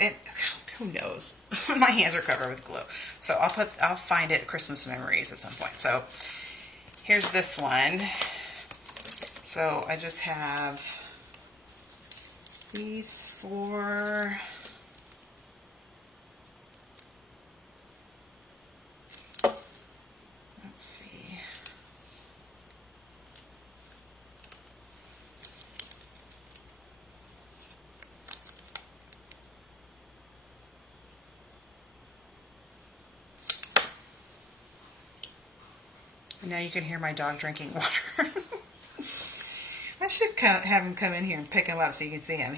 who knows? My hands are covered with glue. So I'll find it Christmas memories at some point. So here's this one. So I just have these four. Let's see. Now you can hear my dog drinking water. I should have him come in here and pick him up so you can see him.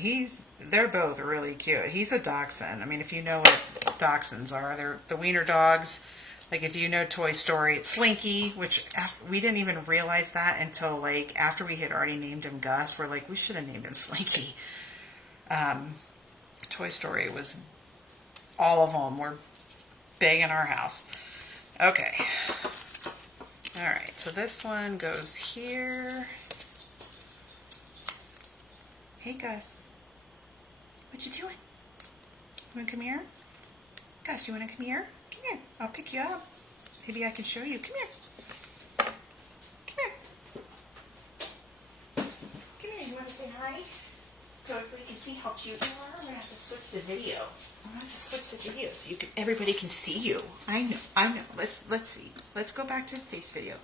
They're both really cute. He's a dachshund. I mean, if you know what dachshunds are, they're the wiener dogs. Like if you know Toy Story, it's Slinky, which we didn't even realize that until like after we had already named him Gus. We're like, we should have named him Slinky. Toy Story was, all of them were big in our house. Okay. All right, so this one goes here. Hey, Gus. What you doing? You want to come here? Gus, you want to come here? Come here. I'll pick you up. Maybe I can show you. Come here. Come here. Come here. You want to say hi? So everybody can see how cute you are. I'm going to have to switch the video. I'm going to have to switch the video so everybody can see you. I know. Let's see. Let's go back to the face video.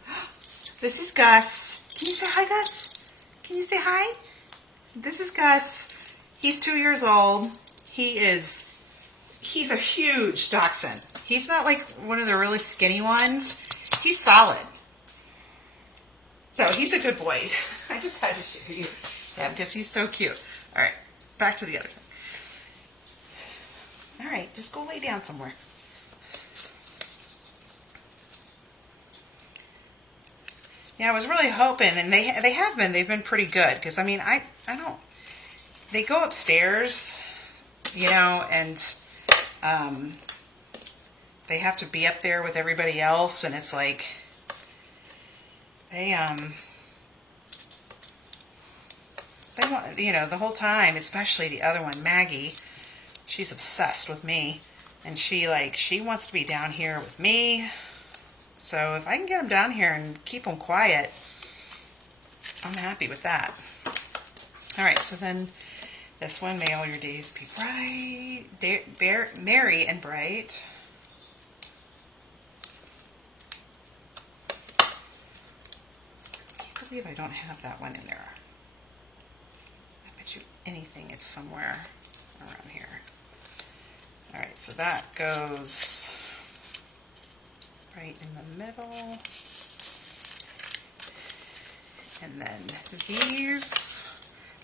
This is Gus. Can you say hi, Gus? Can you say hi? This is Gus. He's 2 years old. He's a huge dachshund. He's not like one of the really skinny ones. He's solid. So he's a good boy. I just had to show you him because he's so cute. All right, back to the other thing. All right, just go lay down somewhere. Yeah, I was really hoping, and they've been pretty good, because, I mean, they go upstairs, and they have to be up there with everybody else, and it's like, they want, the whole time, especially the other one, Maggie, she's obsessed with me, and she wants to be down here with me. So if I can get them down here and keep them quiet, I'm happy with that. All right, so then this one, may all your days be bright, merry and bright. I can't believe I don't have that one in there. I bet you anything it's somewhere around here. All right, so that goes right in the middle. And then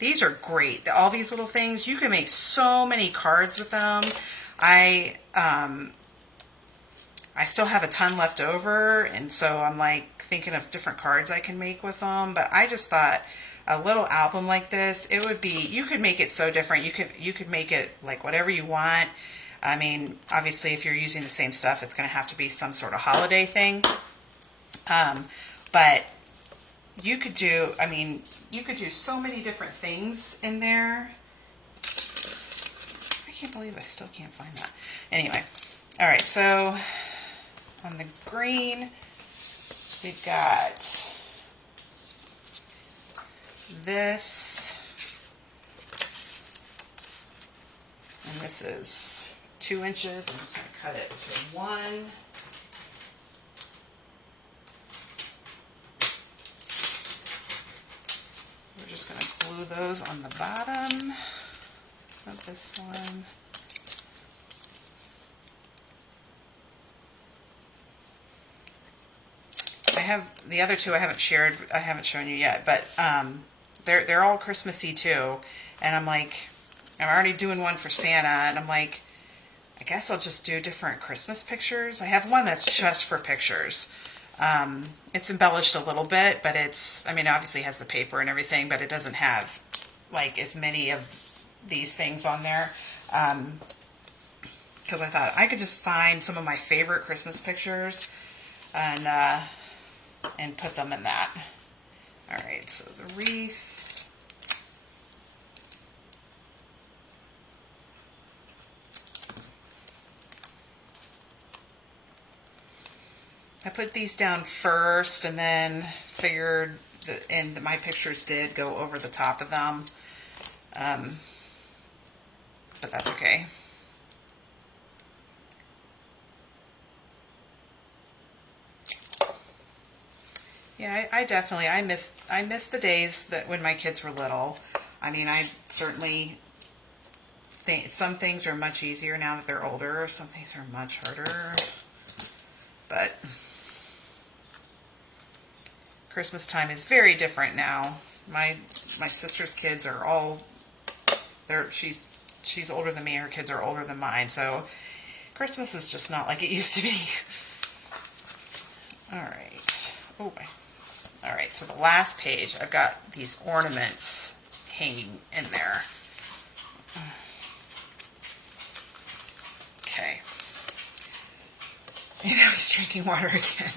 these are great. All these little things, you can make so many cards with them. I still have a ton left over, and so I'm like thinking of different cards I can make with them. But I just thought a little album like this, it would be, you could make it so different. You could make it like whatever you want. I mean, obviously, if you're using the same stuff, it's going to have to be some sort of holiday thing. But you could do so many different things in there. I can't believe I still can't find that. Anyway, all right, so on the green, we've got this, and this is 2 inches. I'm just going to cut it to 1. We're just going to glue those on the bottom of this one. have the other two I haven't shared. I haven't shown you yet, but they're all Christmassy too. And I'm like, I'm already doing one for Santa, and I'm like, I guess I'll just do different Christmas pictures. I have one that's just for pictures. It's embellished a little bit, but I mean, obviously it has the paper and everything, but it doesn't have like as many of these things on there. Because I thought I could just find some of my favorite Christmas pictures and put them in that. All right, so the wreath. I put these down first and then figured and my pictures did go over the top of them. But that's okay. Yeah, I definitely, I miss the days that when my kids were little. I mean, I certainly think some things are much easier now that they're older. Some things are much harder. But Christmas time is very different now. My sister's kids are all she's older than me. Her kids are older than mine, so Christmas is just not like it used to be. All right. Oh, all right. So the last page, I've got these ornaments hanging in there. Okay. You know, he's drinking water again.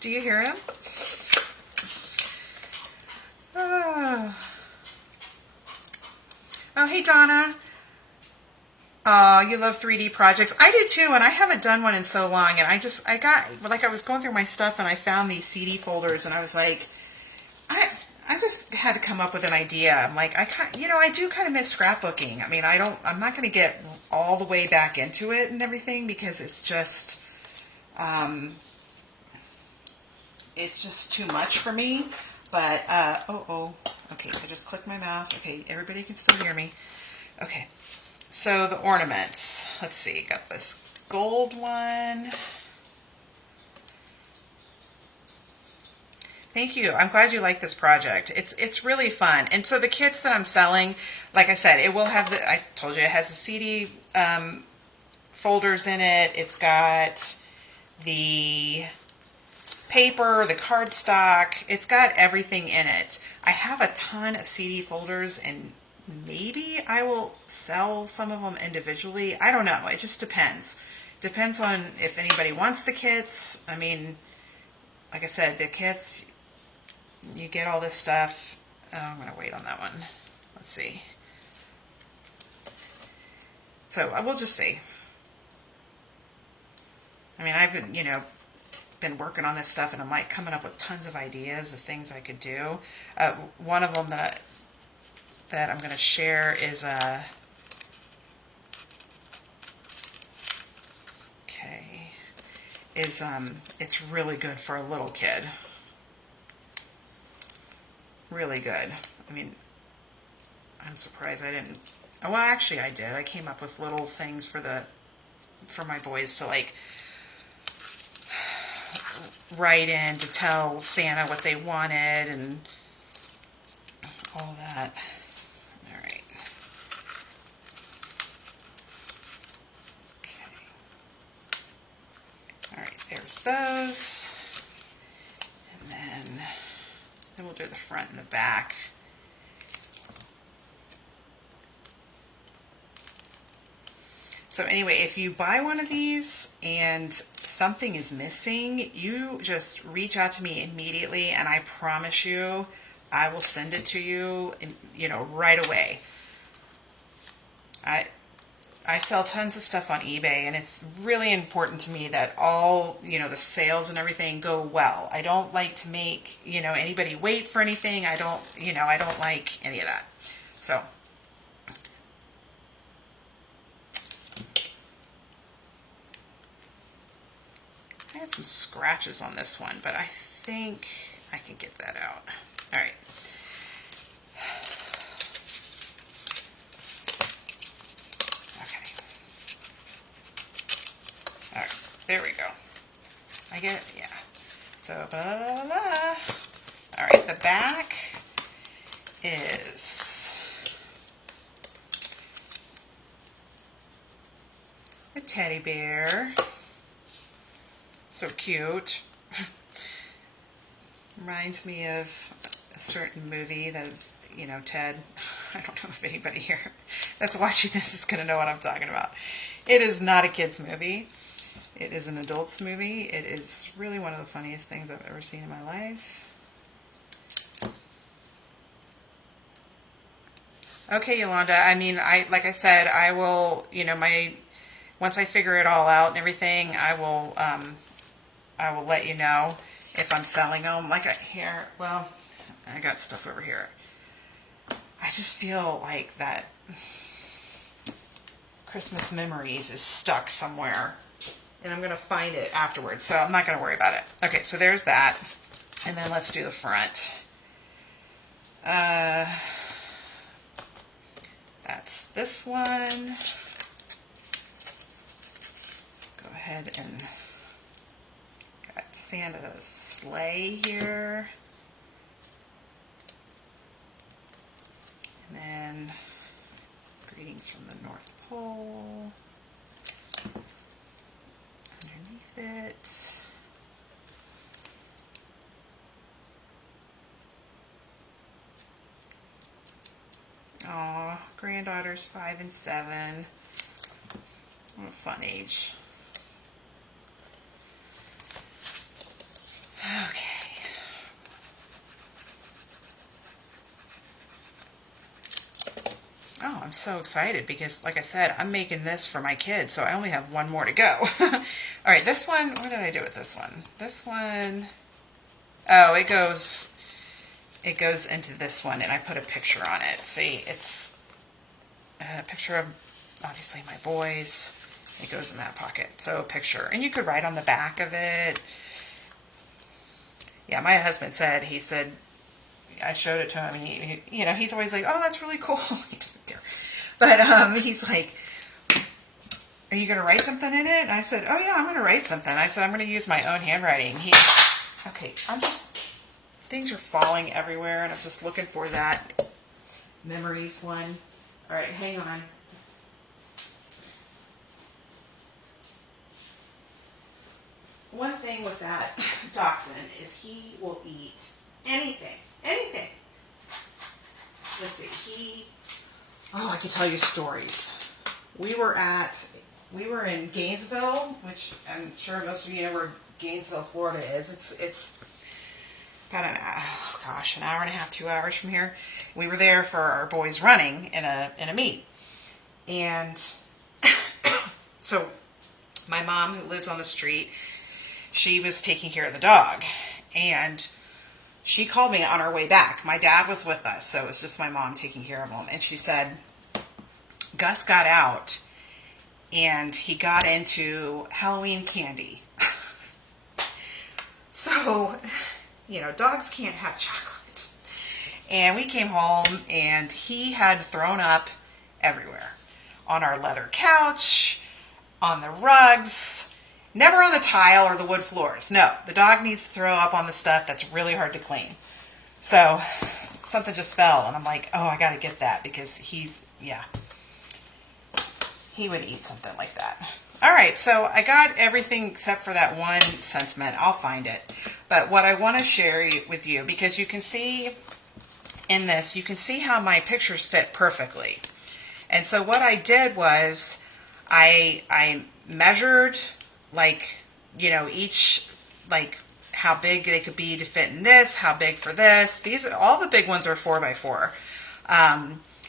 Do you hear him? Oh, hey, Donna. Oh, you love 3D projects. I do too, and I haven't done one in so long. And I was going through my stuff and I found these CD folders, and I was like, I just had to come up with an idea. I'm like, I do kind of miss scrapbooking. I mean, I'm not going to get all the way back into it and everything because it's just too much for me. But, okay, I just clicked my mouse. Okay, everybody can still hear me. Okay, so the ornaments. Let's see, got this gold one. Thank you. I'm glad you like this project. It's really fun. And so the kits that I'm selling, like I said, it will have I told you it has the CD folders in it. It's got the paper, the cardstock. It's got everything in it. I have a ton of CD folders, and maybe I will sell some of them individually. I don't know. It just depends. Depends on if anybody wants the kits. I mean, like I said, the kits, you get all this stuff. Oh, I'm going to wait on that one. Let's see. So I will just see. I mean, I've been working on this stuff, and I'm like coming up with tons of ideas of things I could do. One of them that I'm going to share is it's really good for a little kid. Really good. I mean, I'm surprised I didn't. Well, actually, I did. I came up with little things for my boys to like write in to tell Santa what they wanted and all that. All right. Okay. All right, there's those. And then we'll do the front and the back. So anyway, if you buy one of these and something is missing, you just reach out to me immediately, and I promise you I will send it to you, right away. I sell tons of stuff on eBay, and it's really important to me that all, the sales and everything go well. I don't like to make, anybody wait for anything. I don't like any of that. So I had some scratches on this one, but I think I can get that out. All right. Okay. All right. There we go. Yeah. So, blah, blah, blah, blah. All right, the back is a teddy bear. So cute. Reminds me of a certain movie that's, you know, Ted. I don't know if anybody here that's watching this is going to know what I'm talking about. It is not a kid's movie. It is an adult's movie. It is really one of the funniest things I've ever seen in my life. Okay, Yolanda. I mean, like I said, I will, you know, once I figure it all out and everything, I will let you know if I'm selling them. Like here, well, I got stuff over here. I just feel like that Christmas Memories is stuck somewhere, and I'm going to find it afterwards, so I'm not going to worry about it. Okay, so there's that, and then let's do the front. That's this one. Go ahead and got Santa's sleigh here. And then greetings from the North Pole. Underneath it. Aw, granddaughters 5 and 7. What a fun age. Okay. Oh, I'm so excited because, like I said, I'm making this for my kids, so I only have one more to go. All right, this one, what did I do with this one? This one, oh, it goes into this one, and I put a picture on it. See, it's a picture of, obviously, my boys. It goes in that pocket, so a picture. And you could write on the back of it. Yeah, my husband said, he said, I showed it to him, and he, you know, he's always like, oh, that's really cool. He doesn't care. But he's like, are you going to write something in it? And I said, oh, yeah, I'm going to write something. I said, I'm going to use my own handwriting. Okay, things are falling everywhere, and I'm just looking for that Memories one. All right, hang on. One thing with that dachshund is he will eat anything. Anything. Let's see. I can tell you stories. We were in Gainesville, which I'm sure most of you know where Gainesville, Florida is. It's about an hour and a half, 2 hours from here. We were there for our boys running in a meet. And so my mom, who lives on the street, she was taking care of the dog. And she called me on our way back. My dad was with us, so it was just my mom taking care of him. And she said, Gus got out, and he got into Halloween candy. So, you know, dogs can't have chocolate. And we came home, and he had thrown up everywhere. On our leather couch, on the rugs, never on the tile or the wood floors. No, the dog needs to throw up on the stuff that's really hard to clean. So something just fell, and I'm like, oh, I got to get that because he would eat something like that. All right, so I got everything except for that one sentiment. I'll find it. But what I want to share with you, because you can see in this, you can see how my pictures fit perfectly. And so what I did was I measured, like, you know, each, like, how big they could be to fit in this, how big for this. All the big ones are 4x4.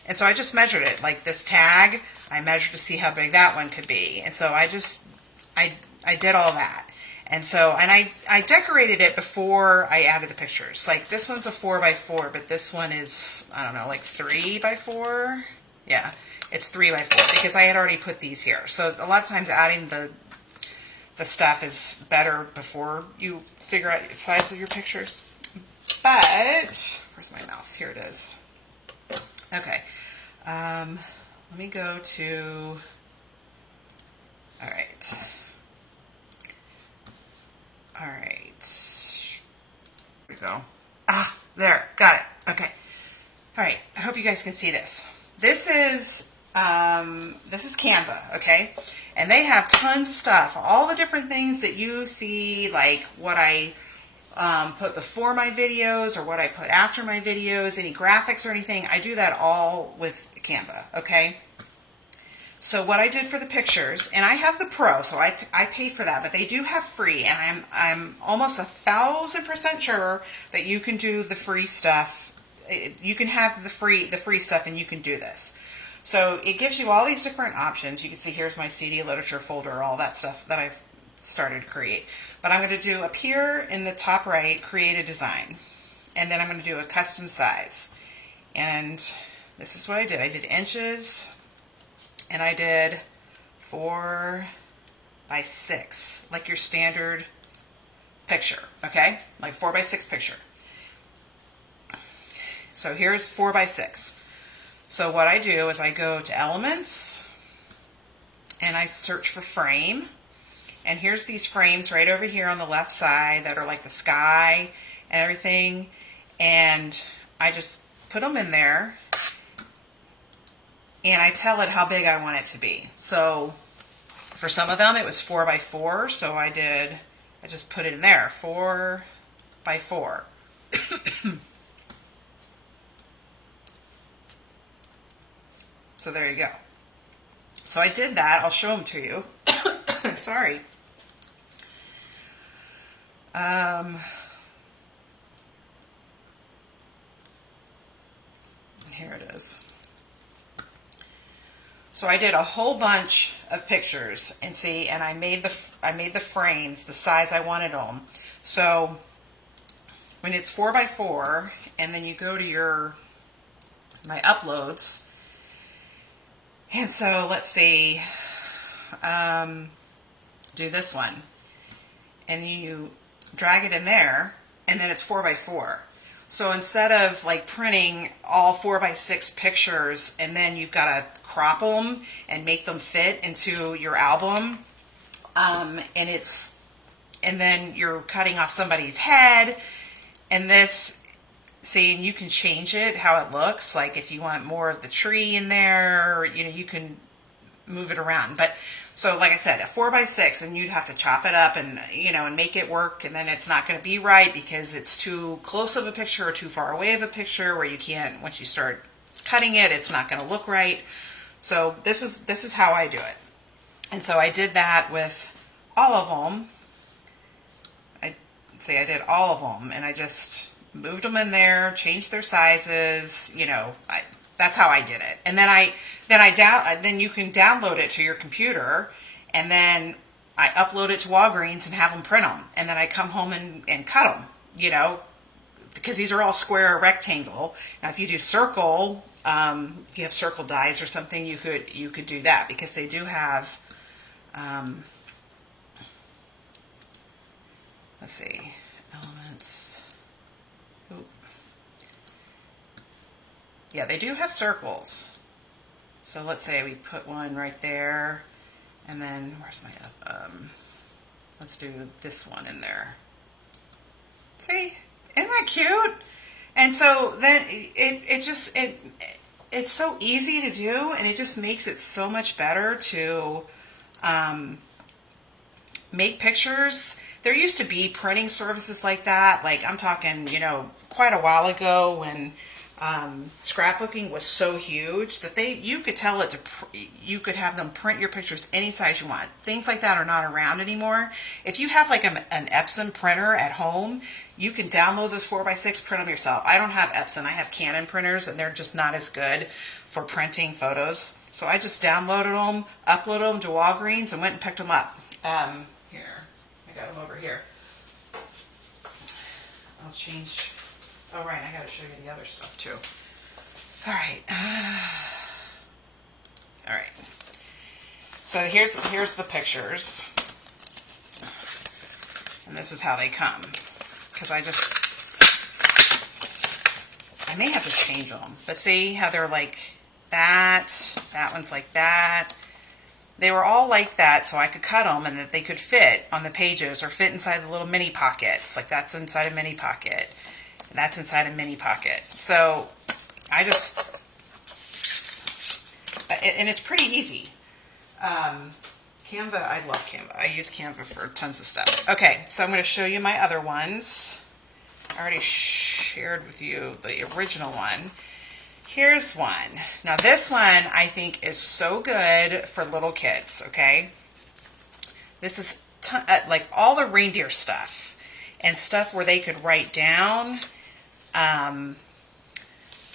And so I just measured it. Like this tag, I measured to see how big that one could be. And so I did all that. And so, and I decorated it before I added the pictures. Like this one's a 4x4, but this one is, I don't know, like 3x4. Yeah, it's 3x4 because I had already put these here. So a lot of times adding the stuff is better before you figure out the size of your pictures. But, where's my mouse? Here it is. Okay. Let me go to, all right. we go. Ah, there, got it. Okay. All right, I hope you guys can see this. This is Canva, okay? And they have tons of stuff, all the different things that you see, like what I put before my videos or what I put after my videos, any graphics or anything. I do that all with Canva, okay? So what I did for the pictures, and I have the Pro, so I pay for that, but they do have free, and I'm almost 1,000% sure that you can do the free stuff. You can have the free stuff, and you can do this. So it gives you all these different options. You can see here's my CD literature folder, all that stuff that I've started to create. But I'm going to do up here in the top right, create a design, and then I'm going to do a custom size. And this is what I did. I did inches. And I did 4 by 6, like your standard picture, okay? Like 4 by 6 picture. So here's 4 by 6. So what I do is I go to Elements, and I search for frame. And here's these frames right over here on the left side that are like the sky and everything. And I just put them in there. And I tell it how big I want it to be. So for some of them, it was 4 by 4. So I just put it in there, 4 by 4. So there you go. So I did that. I'll show them to you. Sorry. Here it is. So I did a whole bunch of pictures, and see, and I made the frames the size I wanted them. So when it's 4 by 4, and then you go to my uploads, and so let's see, do this one, and you drag it in there, and then it's 4 by 4. So instead of like printing all 4 by 6 pictures and then you've got to crop them and make them fit into your album, and then you're cutting off somebody's head, and this, see, you can change it how it looks. Like if you want more of the tree in there, you can move it around. But so like I said, a 4 by 6, and you'd have to chop it up and and make it work, and then it's not going to be right because it's too close of a picture or too far away of a picture where you can't, once you start cutting it, it's not going to look right. So this is how I do it. And so I did that with all of them. I did all of them, and I just moved them in there, changed their sizes, that's how I did it. And then you can download it to your computer, and then I upload it to Walgreens and have them print them. And then I come home and cut them, because these are all square or rectangle. Now, if you do circle, if you have circle dies or something, you could do that, because they do have, let's see, Elements. Oop. Yeah, they do have circles. So let's say we put one right there, and then where's my let's do this one in there. See, isn't that cute? And so then it's so easy to do, and it just makes it so much better to make pictures. There used to be printing services like that. Like I'm talking, quite a while ago when scrapbooking was so huge that you could tell it you could have them print your pictures any size you want. Things like that are not around anymore. If you have like an Epson printer at home, you can download those 4 by 6, print them yourself. I don't have Epson. I have Canon printers, and they're just not as good for printing photos. So I just downloaded them, uploaded them to Walgreens, and went and picked them up. Here, I got them over here. I'll change. Oh, right, I got to show you the other stuff, too. All right. All right. So here's the pictures. And this is how they come. Because I may have to change them. But see how they're like that. That one's like that. they were all like that, so I could cut them and that they could fit on the pages or fit inside the little mini pockets. Like that's inside a mini pocket, and that's inside a mini pocket. So I just, and it's pretty easy. Canva, I love Canva. I use Canva for tons of stuff. Okay, so I'm going to show you my other ones. I already shared with you the original one. Here's one. Now this one I think is so good for little kids, okay? This is like all the reindeer stuff and stuff where they could write down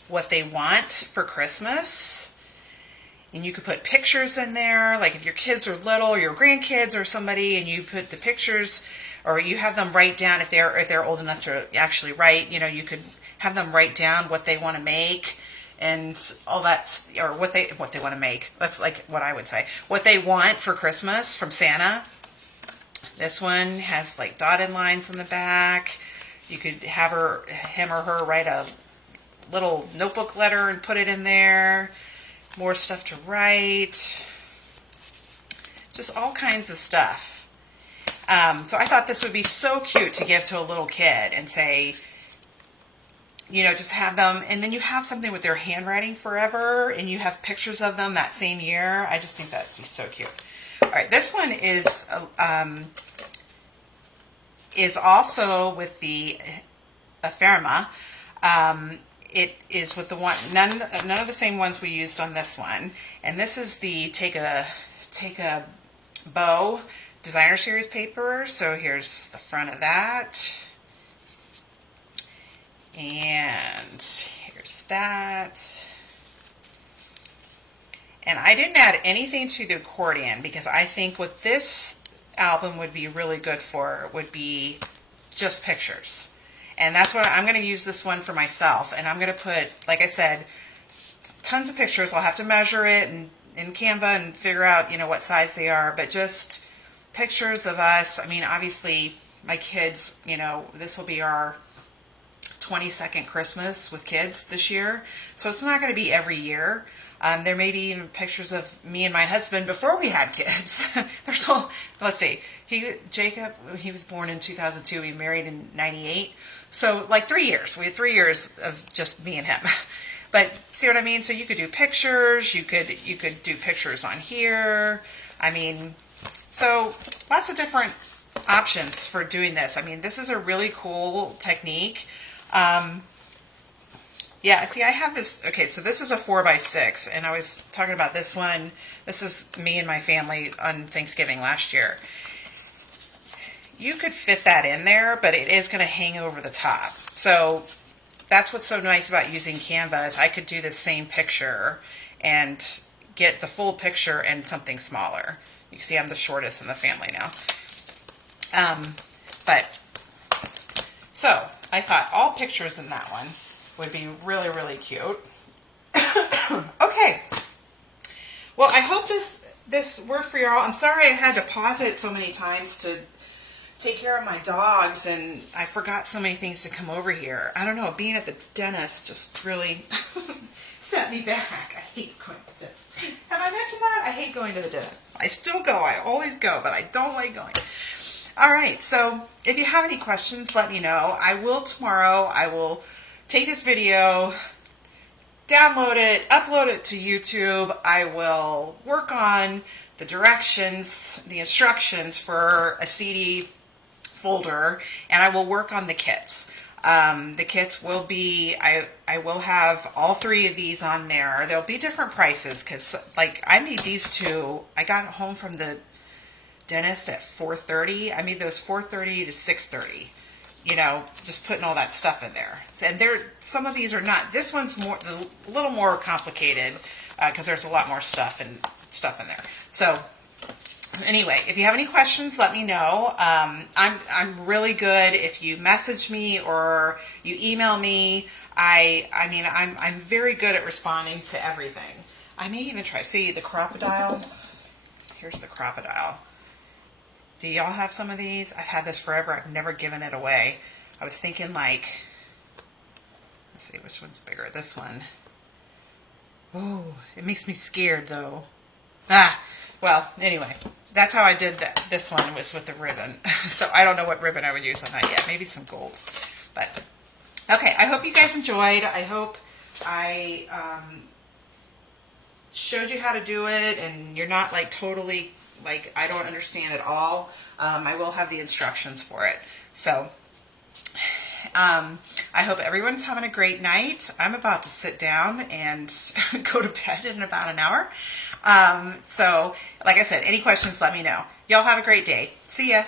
what they want for Christmas. And you could put pictures in there, like if your kids are little, your grandkids or somebody, and you put the pictures, or you have them write down if they're old enough to actually write. You know, you could have them write down what they want to make and all that, or what they want to make. That's like what I would say. What they want for Christmas from Santa. This one has like dotted lines on the back. You could have him or her write a little notebook letter and put it in there. More stuff to write. Just all kinds of stuff. So I thought this would be so cute to give to a little kid and say, you know, just have them, and then you have something with their handwriting forever, and you have pictures of them that same year. I just think that would be so cute. All right, this one is also with the Ephemera. It is with the one, none of the same ones we used on this one, and this is the take a bow designer series paper. So here's the front of that. And here's that. And I didn't add anything to the accordion because I think what this album would be really good for would be just pictures. And that's what I'm going to use this one for myself. And I'm going to put, like I said, tons of pictures. I'll have to measure it in Canva and figure out, you know, what size they are. But just pictures of us. I mean, obviously, my kids, you know, this will be our 22nd Christmas with kids this year, so it's not going to be every year. There may be even pictures of me and my husband before we had kids. There's all, let's see, Jacob, he was born in 2002, we married in 98, so like 3 years. We had 3 years of just me and him. But see what I mean? So you could do pictures, you could do pictures on here. I mean, so lots of different options for doing this. I mean, this is a really cool technique. Yeah, see, I have this, okay, so this is a 4x6, and I was talking about this one. This is me and my family on Thanksgiving last year. You could fit that in there, but it is going to hang over the top. So that's what's so nice about using Canva is I could do the same picture and get the full picture and something smaller. You can see I'm the shortest in the family now. So I thought all pictures in that one would be really, really cute. Okay. Well, I hope this worked for you all. I'm sorry I had to pause it so many times to take care of my dogs, and I forgot so many things to come over here. I don't know, being at the dentist just really set me back. I hate going to the dentist. Have I mentioned that? I hate going to the dentist. I still go. I always go, but I don't like going. All right, so if you have any questions, let me know. I will tomorrow. I will take this video, download it, upload it to YouTube. I will work on the directions, the instructions for a CD folder, and I will work on the kits. The kits will be, I will have all 3 of these on there. There'll be different prices because, like, I made these 2. I got home from the dentist at 4:30. I made those 4:30 to 6:30. You know, just putting all that stuff in there. And some of these are not. This one's a little more complicated because there's a lot more stuff in there. So anyway, if you have any questions, let me know. I'm really good if you message me or you email me. I mean, I'm very good at responding to everything. I may even try. See the crocodile. Here's the crocodile. Do y'all have some of these? I've had this forever. I've never given it away. I was thinking like, let's see, which one's bigger? This one. Oh, it makes me scared though. Well, anyway, that's how I did that. This one was with the ribbon. So I don't know what ribbon I would use on that yet. Maybe some gold. But, okay, I hope you guys enjoyed. I hope I showed you how to do it and you're not like totally like I don't understand at all. I will have the instructions for it. So I hope everyone's having a great night. I'm about to sit down and go to bed in about an hour. So like I said, any questions, let me know. Y'all have a great day. See ya.